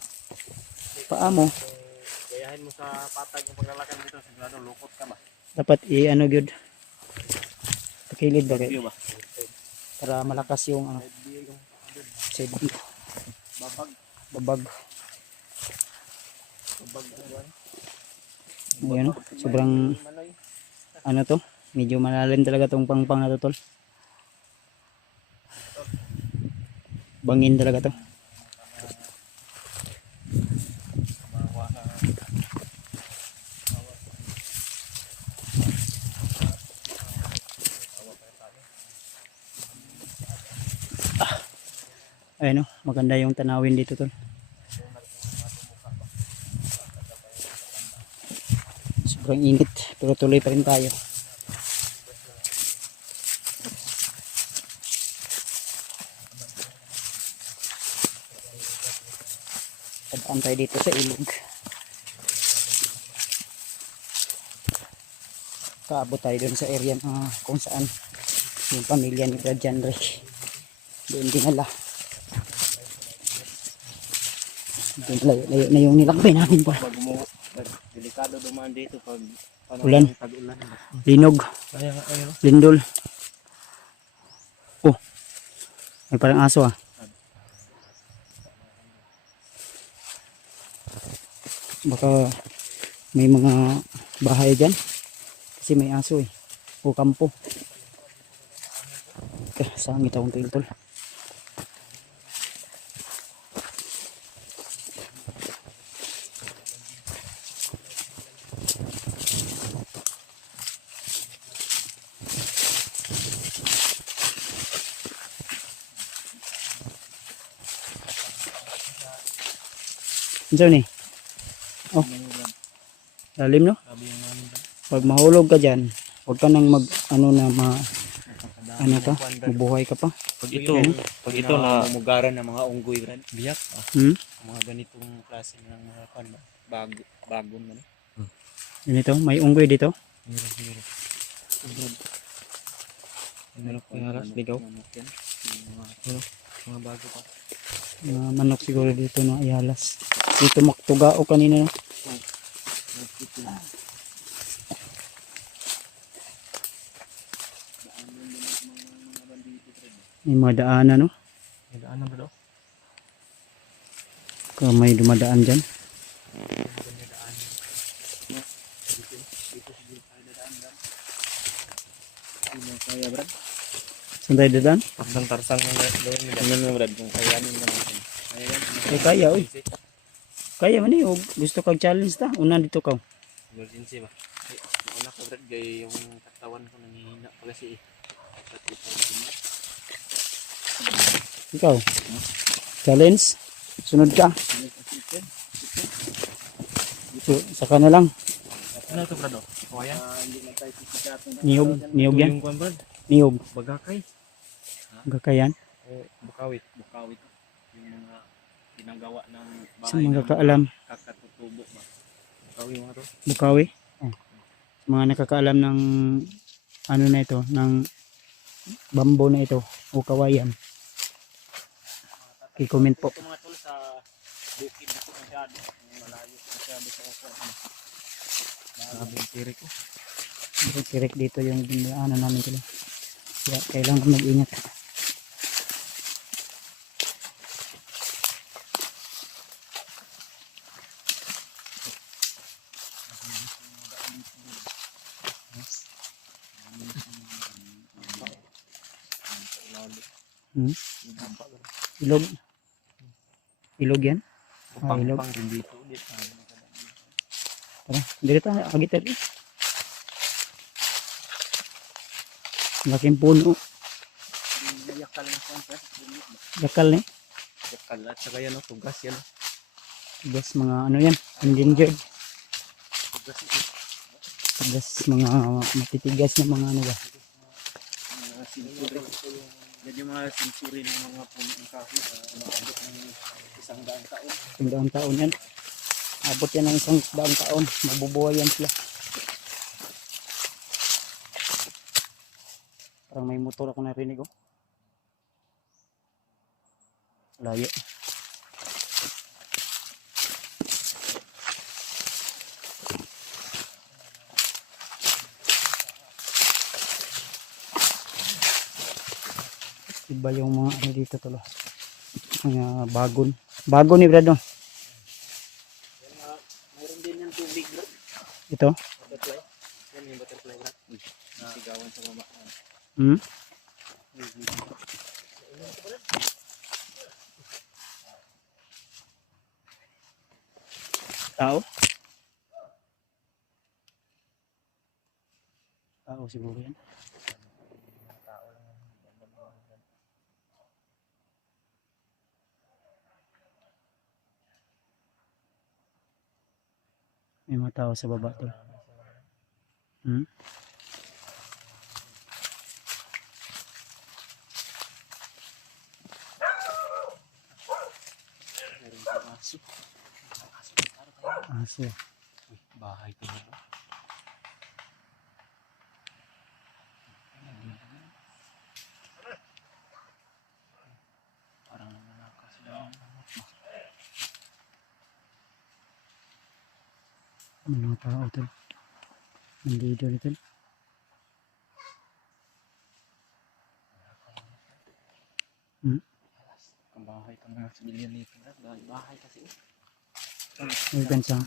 paa mo, Gayahin mo sa patag yung paglalakad dito, sigurado lukot ka ba? dapat i-ano gyud. Takilid ba View kayo? ba? Para malakas yung ano, side view. Babag. Ayan, sobrang ano to, medyo malalim talaga tong pangpang na to tol. Bangin talaga to. Ayun oh, maganda yung tanawin dito tol. Sobrang init pero tuloy pa rin tayo. Tadaan tayo dito sa ilog. Kaabot tayo dun sa area na kung saan yung pamilya ni Brad Janrick doon dinala. Layo na yung nilakbay namin pa. Delikado dumaan dito pag Ulan. tag-ulan. Linog, Kaya ayun. lindol. Oh, may parang aso ah. Baka may mga bahay dyan. Kasi may aso eh. O kampo. Sangit akong tol. Ano ni? Oh, lalim no? Sabi yung namin ba? Pag mahulog ka dyan, huwag ka nang mag, ano na, ano ka, mabuhay ka pa. Pag ito na Mumugaran ng mga unggoy, Brad. biyak. Mga ganitong klase ng mga pan ba? Bagong man. Ganito, may unggoy dito. Meron. Meron ko yung aras, ligaw. Manok yan. Mga bago pa. Mga manok siguro dito na ihalas. Dito maktugao kanina. No? May mga daanan, no? May daan na ba daw? Kung may dumadaan dyan. Kaya, Brad. Saan tayo dadaan? Tarsang-tarsang na gawin mo dyan. Tingnan mo, Brad, kung kayanin mo natin. Ayan. Eh, kaya, uy. Kaya man eh. Gusto kang challenge ta. Una dito ka. Emergency ba? Ay, anak ko, Brad, gaya yung katawan ko nanghihina pa kasi eh. Pati pa yung Ikaw. Challenge. Sunod ka. Dito, saka na lang. Ano ito, Brad? O, ayan. hindi na tayo sisikatan. Niyog. Niyog Ito yan. yung kwan, Brad. Niyog. Bagakay. Gakayan. O, bukawit. Bukawit. Yung mga ginagawa ng Sa bahay mga ng kakaalam. kakatutubo ba? Bukawi mga to. Bukawi. Oh. Sa mga nakakaalam ng ano na ito, ng bambo na ito o kawayan. I-comment po. Ito mga tol sa bukid dito masyado. Malayo masyado sa opo. Sabi yung tiri ko. Direct dito yung dinaanan namin tuloy. Kaya kailangan mag-ingat. Hmm? Ilog. Ilog yan? ilog. Pang din dito. Tara, dito tayo. Agit tayo. Laking puno. Yakal na siyempre. Yakal eh. Yakal at saka yan, tugas yan. Tugas mga ano yan. Endangered. Tugas ito. Tugas mga matitigas na mga ano ba. Mga sensuri. Yan yung mga sensuri ng mga puno ng kahoy. Nakabot ng 100 taon. 100 taon yan. Abot yan ng 100 taon. Mabubuhay yan sila. Parang may motor ako narinig oh. Layo. Iba yung mga ano dito tulo. Mga bagon. Bagon ni Brad no? Mayroon din yung tubig bro. Ito? Butterfly. Yan yung butterfly bro. Sigawan sa baba. Hmm? Tao? Tao siguro yan. May mga tao sa baba to. Hmm? Aso. Bahay ko na bro. Parang nanakaw sila. May mga tao to. Nandito dito. Hmm? Ang bahay ng mga civilian nito. Bahay kasi. May bansa.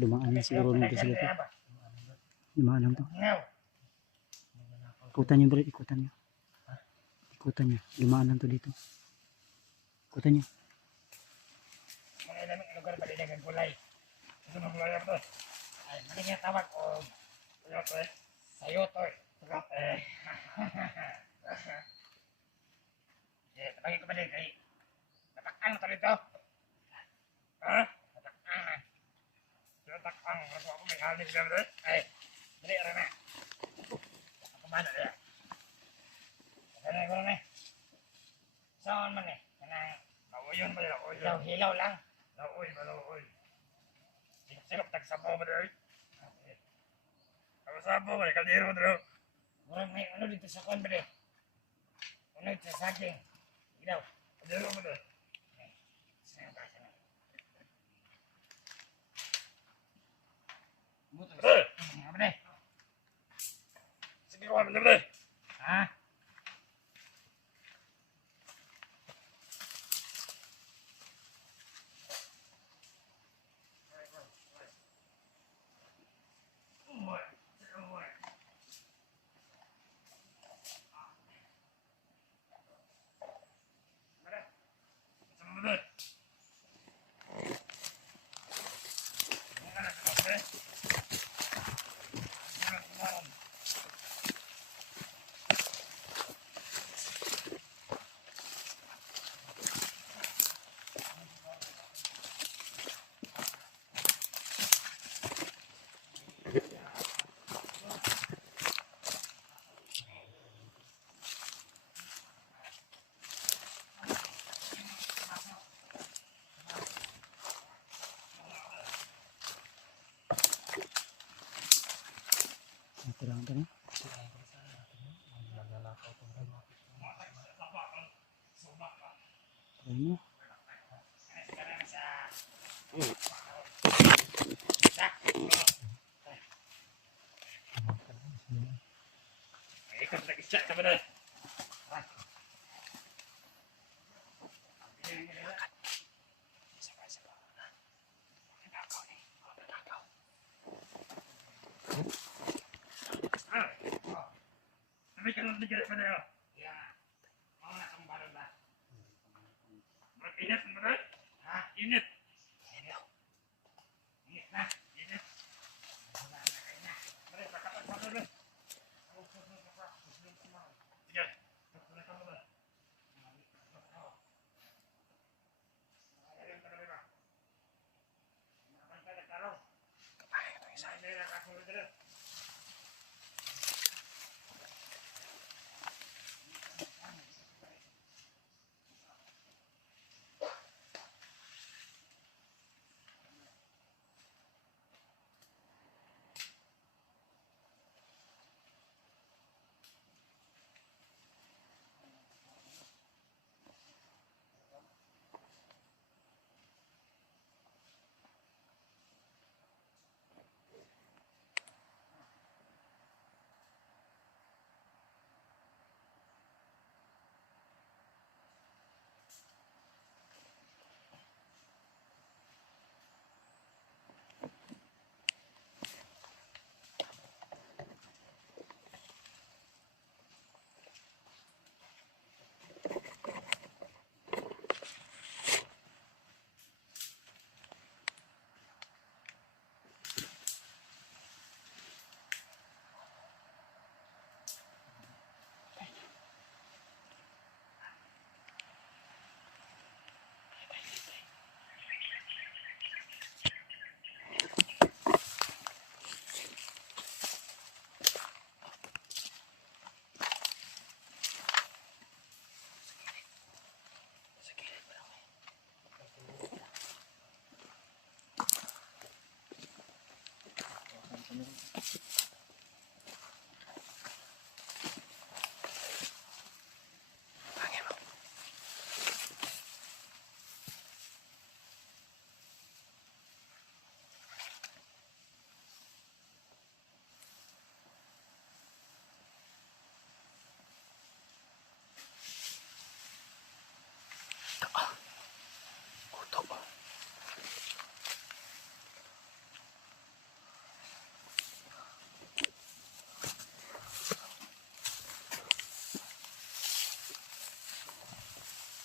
Dumaan na siguro nito sila to. Dumaan lang to. Ikutan nyo bro, ikutan nyo. Ikutan nyo. Dumaan lang to dito. Ikutan nyo. Hilaw lang. Murag may ano dito sa kon bre. Ano dito sa saging. Hilaw. Apa nih? Hah? Terang terang. Terang. Ikut lagi cek kepada. Tapi kalau dikira pada ya, mau nak kembali lah. Ingat benar? Hah? Ingat. Ingat nah, ingat. Mereka kata pada dulu. Tiga.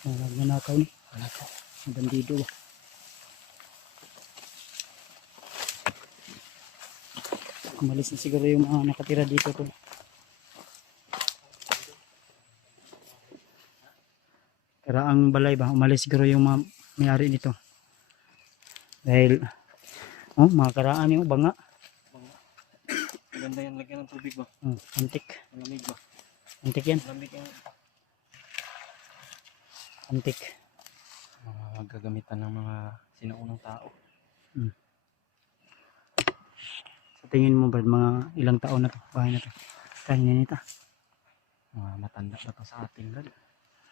Nagnanakaw ni. Ang bandido. Umalis na siguro yung mga nakatira dito tol. Karaang balay ba? Umalis siguro yung mga may-ari nito. Dahil, mga karaan yung banga. Maganda yan, lagyan ng tubig ba? Antik. Malamig ba? Antik yan. Malamig yung Antik. mga gagamitan ng mga sinaunang tao. Sa tingin mo ba mga ilang taon na to? Bahay na to? Kaya nita. Mga matanda ba ito sa atin, Brad?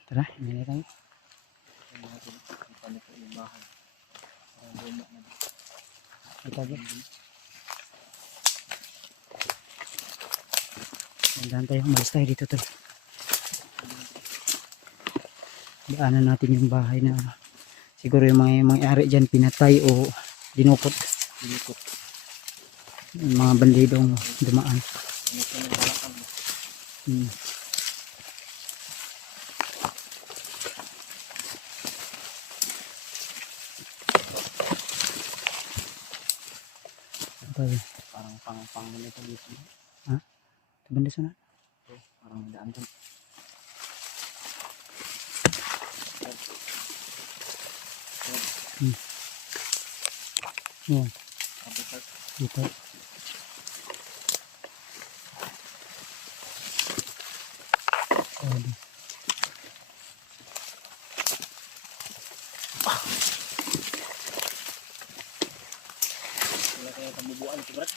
Tara, hindi na tayo. Panito yung bahay. Parang luma na. Ito ba? Dandahan tayo. Umalis tayo dito tol. Daanan natin yung bahay na siguro yung mga may-ari dyan pinatay o dinukot. Dinikot. Yung mga bandidong dumaan. Ano siya nagbalakang mo? Tayo. Parang pang nito dito. Ito banda sana? Parang may daan dun. Yan. Abot Dito. Sorry. wala kaya tabubuan ito, Brad?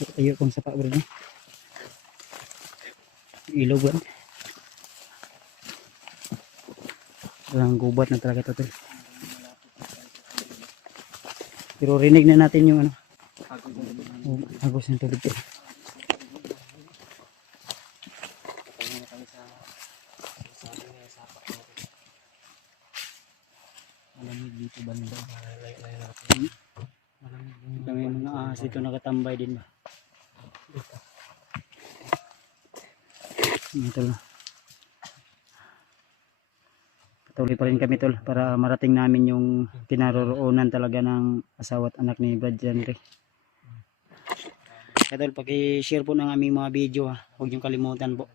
Tayo kung sapa bro no? Ilog ba? Walang gubat na talaga ito. Pero rinig na natin yung ano. Agos ng tubig. Papahinga na kami sa sabi niya sa sapak natin. Malamig dito banda. Malay natin. Malamig yung Kami mga ahas dito nakatambay din ba? Ito lang. Patuloy pa rin kami tol para marating namin yung kinaroroonan talaga ng asawa at anak ni Brad Henry. Kaya tol, paki-share po ng aming mga video ha. Huwag niyong kalimutan po.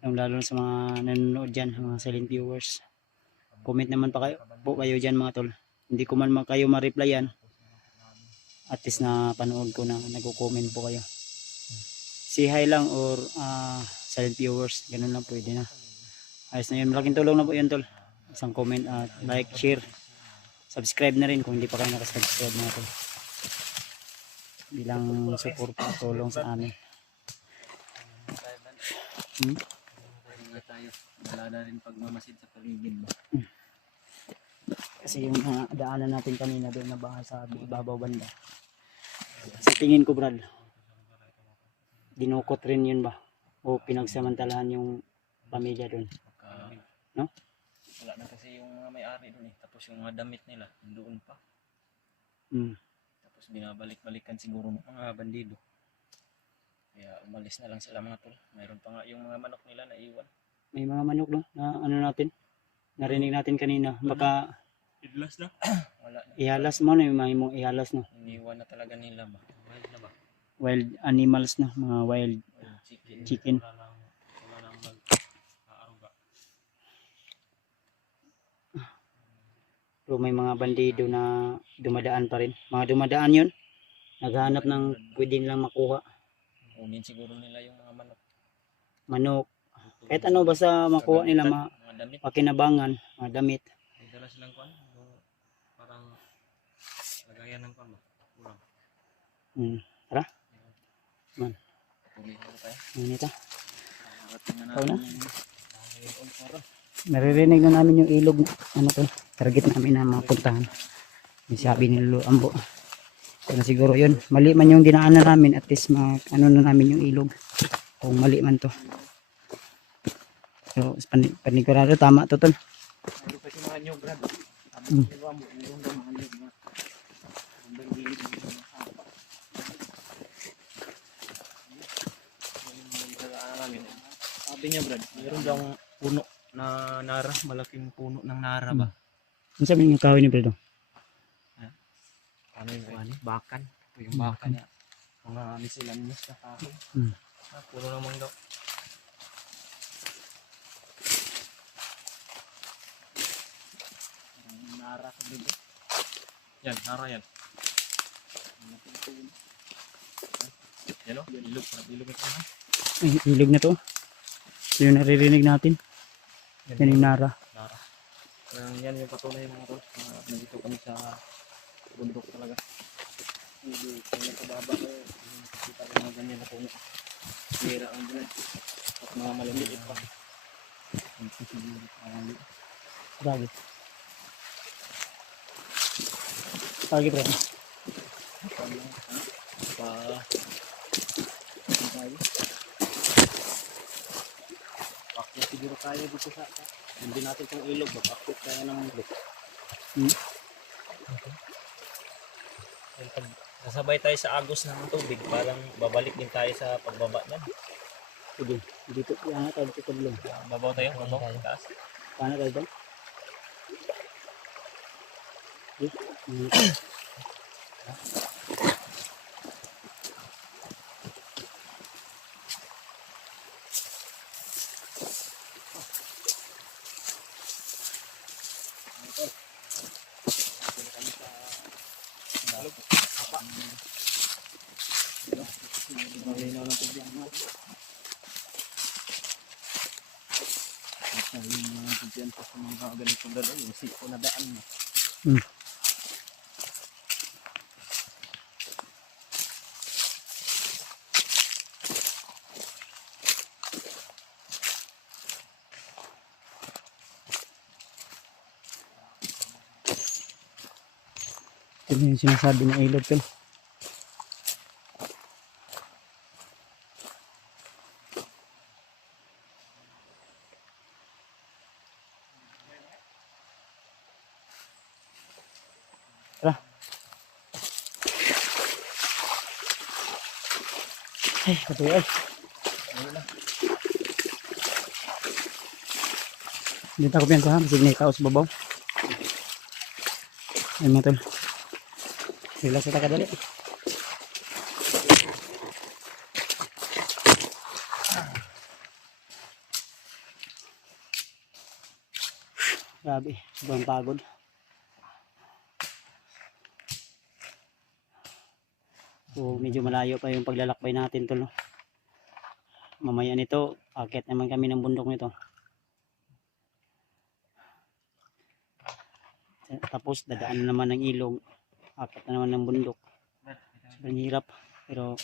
Lalo na sa mga nanonood dyan, mga silent viewers. Comment naman pa kayo dyan mga tol. Hindi ko man kayo ma-replyan. At least na panood ko na nagko-comment po kayo. Say hi lang or silent viewers. Ganun lang pwede na. Ayos na yun. Malaking tulong na po yun tol. Isang comment at like, share. Subscribe na rin kung hindi pa kayo nakasubscribe na tol. Bilang support at tulong sa amin. tayo. Wala na rin pagmamasid sa paligid ba? Kasi yung daanan natin kanina doon na bahay sa ibabaw banda. Sa tingin ko Brad, dinukot rin yun ba? O pinagsamantalahan yung pamilya doon. No? Wala na kasi yung mga may-ari doon eh. Tapos yung mga damit nila, doon pa. Tapos binabalik-balikan siguro ng mga bandido. Kaya umalis na lang sila mga tol. Mayroon pa nga yung mga manok nila na iwan. May mga manok no? Na ano natin? Narinig natin kanina. Baka Idlas na? Wala na. ihalas mo na yung mga mong ihalas no? Iniwan na talaga nila ba? Wild na ba? Wild animals no? Mga wild chicken. Wala nang mag-aaruga. Pero may mga bandido na dumadaan pa rin. Mga dumadaan yun. Naghahanap ng pwede nilang makuha. Kunin siguro nila yung mga manok. Manok. Kahit ano basta makuha nila Mga damit. makinabangan, mga damit. May dala silang kwan. Yung parang lagayan ng kwan ba? Ulam. Tara. Man. Tuloy na tayo. Ano nito? Tingnan Ikaw na? natin. Naririnig na namin yung ilog. Ano to? Target namin na mapuntahan. Yung sabi ni Lolo Ambo. Kaya siguro yun. Mali man yung dinaanan namin. At least ano na namin yung ilog. Kung mali man to. So panigurado tama to tol. Ano kasi mga nyog, Brad? Mm. Diba mo? Yung daw mga nyog na. Ang gilid ng mga sapa. Sabi niya Brad, mayroon daw puno na nara, malaking puno ng nara ba? Ang sabi ng kahoy ni Bredo? Ano yung ano? Bakan. Ito yung bakan niya. Mga miscellaneous na kahoy. Puno naman daw. Nara ka dito. Yan, nara yan. Yan o, ilog. Ilog ito ha. Ay, ilog na to. Ito yung naririnig natin. Yan yung nara. Nara. Yan yung patunay mga tol. Nandito kami sa bundok talaga. Hindi, kung nakababa kayo, nakikita ko mga ganyan na puno. Hira ang bulan. At mga maliliit pa. Grabe. Lagi Bredo. Pakyat siguro tayo dito sa hindi natin itong ilog. Pakyat tayo ng ilog. Pag nasabay tayo sa agos ng tubig, parang babalik din tayo sa pagbaba niyan. Sige. Dito. Yan na tayo dito tablong. Babaw tayo, babaw, taas. Paano tayo doon? Malinaw ng tubig. Yung mga tubig pa sa mga ganitong daan, yung siko na daan na. Ito yung sinasabi ng ilog to. Tara. Ay, katuloy. Dito ako piyansa ha, masig na ikaw sa babaw. Ay mga tol. Relax kita kadali. Grabe, sobrang pagod. So, medyo malayo pa yung paglalakbay natin tol. Mamaya nito, akit naman kami ng bundok nito. Tapos dadaan na naman ng ilog. Akit na naman ng bundok. Sobrang hirap. Pero,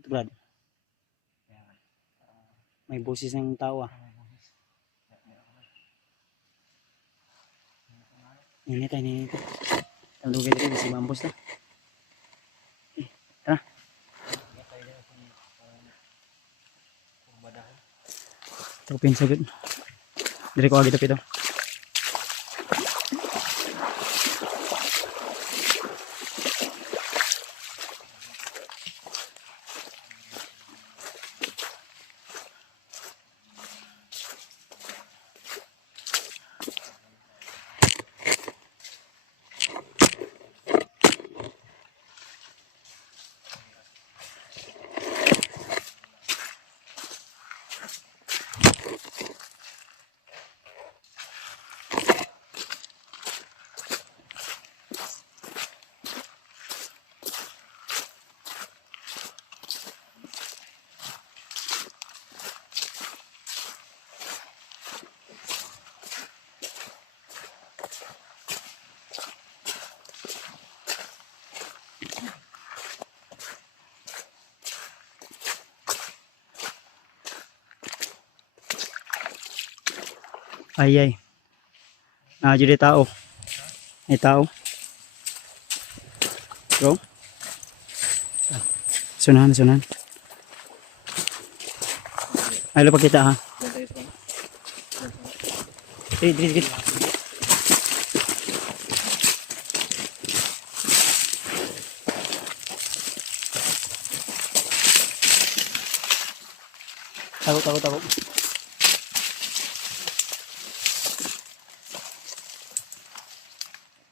ito Brad. May boses ng tao ah. Ninita. Talugay rin si Mambos na. Tara. Ito pinsagot. Dari ko agad ito. Ay. Jadi tao. May tao. Bro. Sunahan. Ay, lupa kita ha. Dikit. Tako.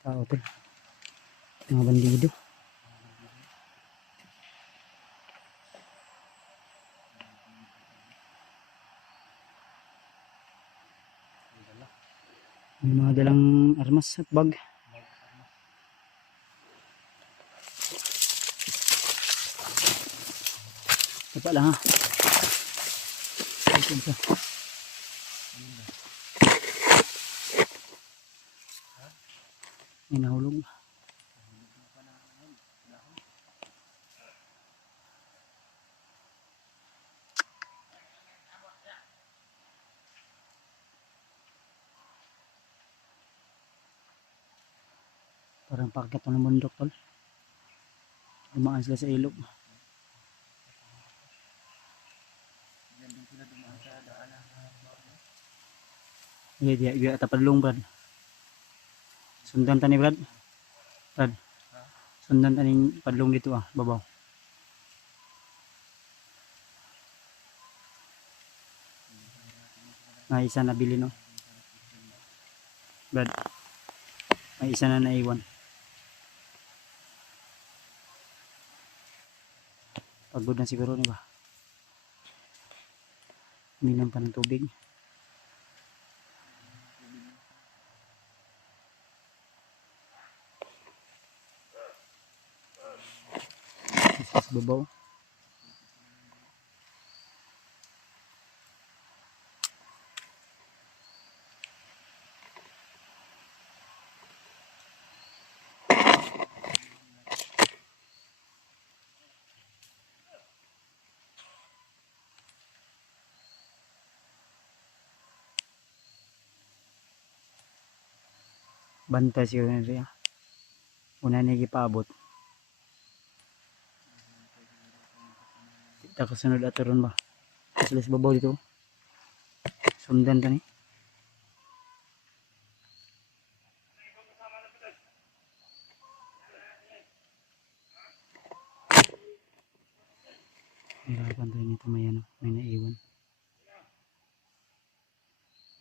Tao tol. Mga bandido. May mga dalang armas at bag. Tapa lang ha. Ito isa. May nahulog. Parang pakyat ng bundok tol. Dumaan sila sa ilog. Iya, tapadlong Brad. Sundan tani Brad. Brad. Sundan tani padlong dito babaw. May isa na bili no. Brad. May isa na naiwan. Pagod na siguro ni ba? Minom pa ng tubig. Sa babaw. Bantay siguro na siya. Una na ipaabot. Kita kasunod ato ron ba? Sila sa babaw dito. Sundan ka ni. Hirapan tayo nito may naiwan.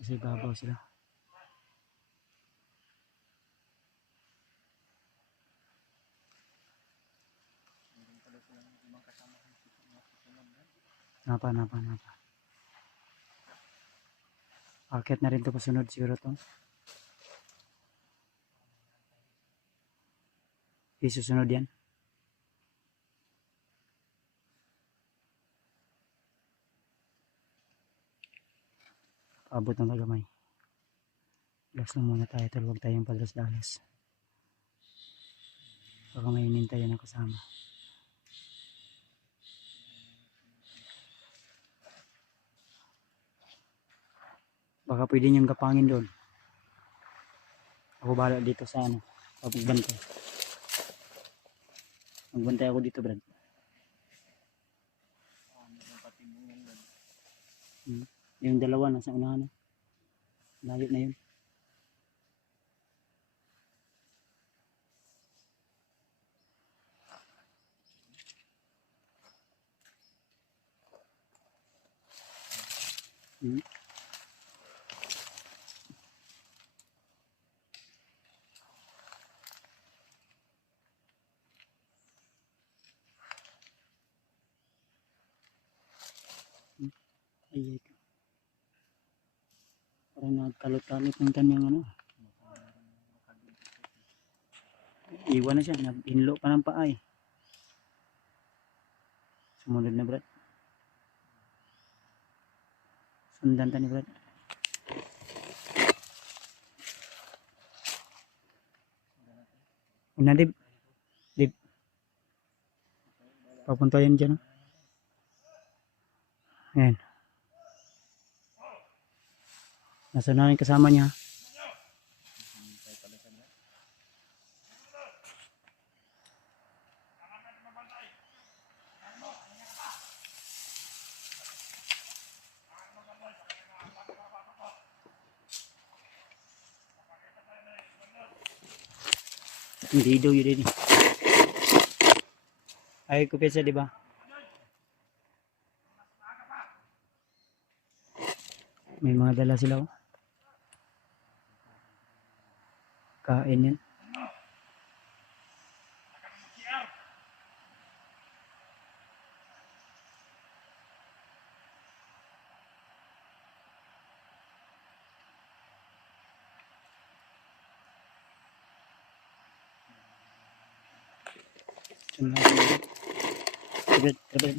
Kasi babaw sila. Napa. Akit na rin ito pasunod siguro to. Isusunod yan. Paabot ng kagamay. Relax lang muna tayo tol. Huwag tayong padras-dalas. Baka may inintayan na kasama. Baka pwede niyong gapangin doon. Ako bahala dito sa pagbantay. Magbantay ako dito Brad. Yung dalawa nasa unahan. Layo na yun. Ay, parang nagkalot-kalot ng kanyang iwan na siya, nag-inlo pa ng paa Sumunod na Brad. Sundan ta ni Brad. Una Dib. Papunta yan dyan Ayan. Nasa na rin kasama niya. Hindi daw yun ay kupesa di ba? May mga dala sila oh. Kain yan. Tablet, tablet.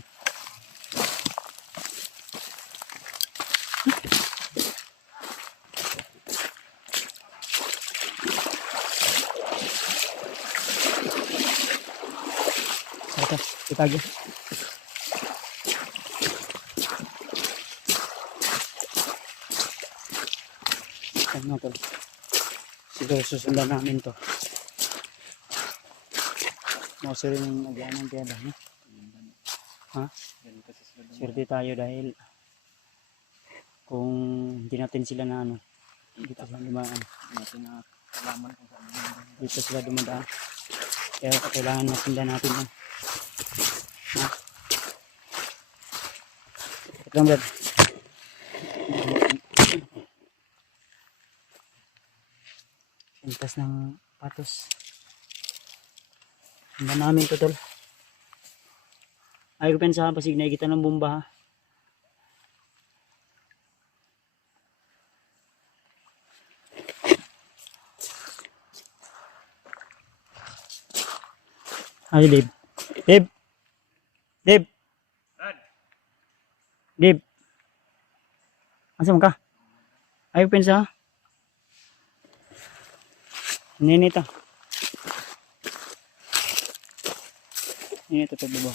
Ito, itagi. Ano to? Siguro susundan namin to. Mauso rin yung nagyan ng tiyada, no? Ha? Swerte tayo dahil kung hindi natin sila na ano, dito sila dumaan. Natin na alaman kung saan yung Dito sila dumadaan. Kaya kailangan masundan natin yun. Ha? Ito lang, Brad. Pintas ng patos. Sundan namin to, tol. Ay ko pensahan pasig na kita ng bomba ha. Ay, Dib. Dib. Dib. Dib. Asa mo ka? Ay ko pensa ha. Ninita. Ninita to baba.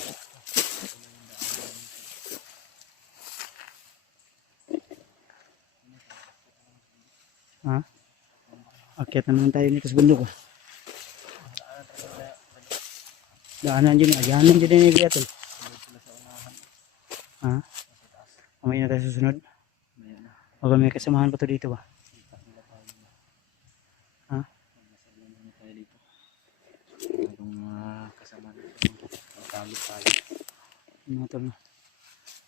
Ha? Akyat naman tayo nito sa bundok. Daanan dyan, ayanan dyan na ibiyaton. Ha? Kamay na tayo susunod? O may kasamahan pa to dito ba? Ha? yung mga kasama natin. Magkalit tayo. Mga tol.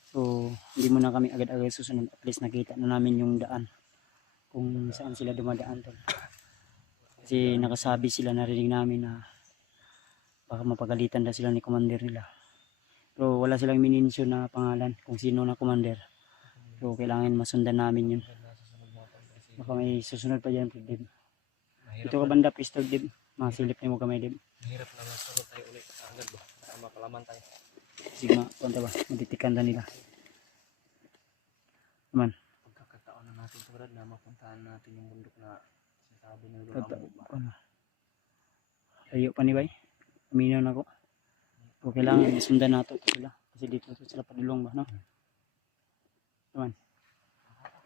So, hindi muna kami agad-agad susunod. At least nakita na namin yung daan. Kung saan sila dumadaan tol. Kasi nakasabi sila, narinig namin na baka mapagalitan na sila ni commander nila. Pero wala silang minensyon na pangalan kung sino na commander. So kailangan masundan namin yun. Baka may susunod pa dyan, Dib. Ito ka banda, pistol, Dib. Masilip niyo mo kamay, Dib. Mahirap na masunod tayo ulit. Agad ba? Baka mapalaman tayo. Sige nga, punta ba? Matitikan na nila. Naman. Pagkakataon na natin ito, Brad, na mapuntahan natin yung bundok na sinasabi ng Lulambo ba? Layo pa ni Bay. Aminaw na ko. So kailangan sundan nato sila. Kasi dito sila padulong ba, no? Naman.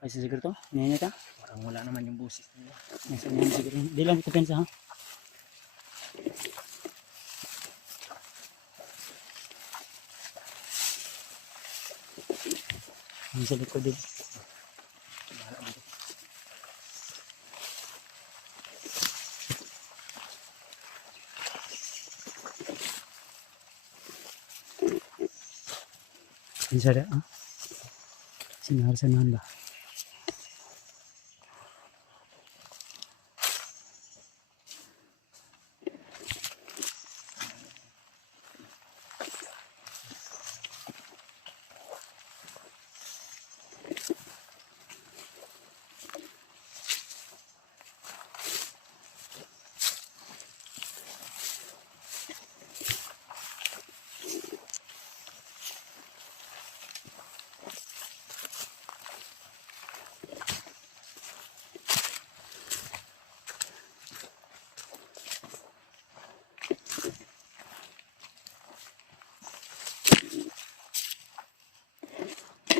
Ay siguro to? Ngayon ta? Parang wala naman yung busis nila. Nasa ngayon siguro. Di lang ito pensa ha? Ang sa likod din. Bisa ada, ah? Sinahan ba?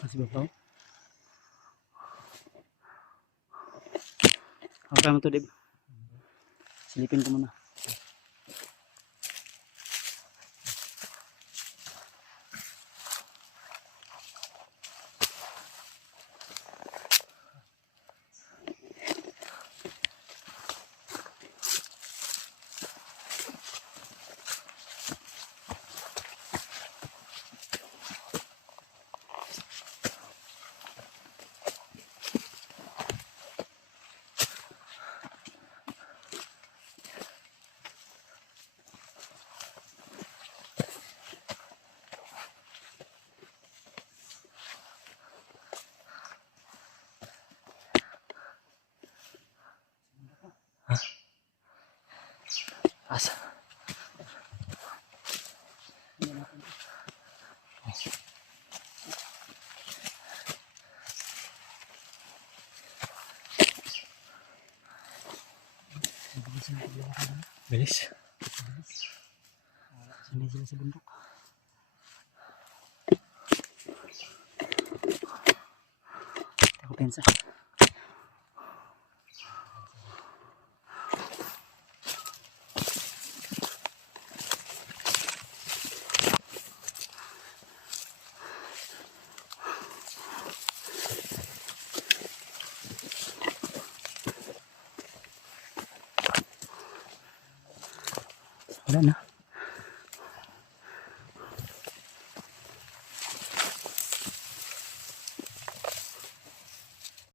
Masih babaw. Okay mo to, Dib. Silipin ko muna. Asa? Bilis. Sanay sila sa bundok. Ako pensa. Wala na.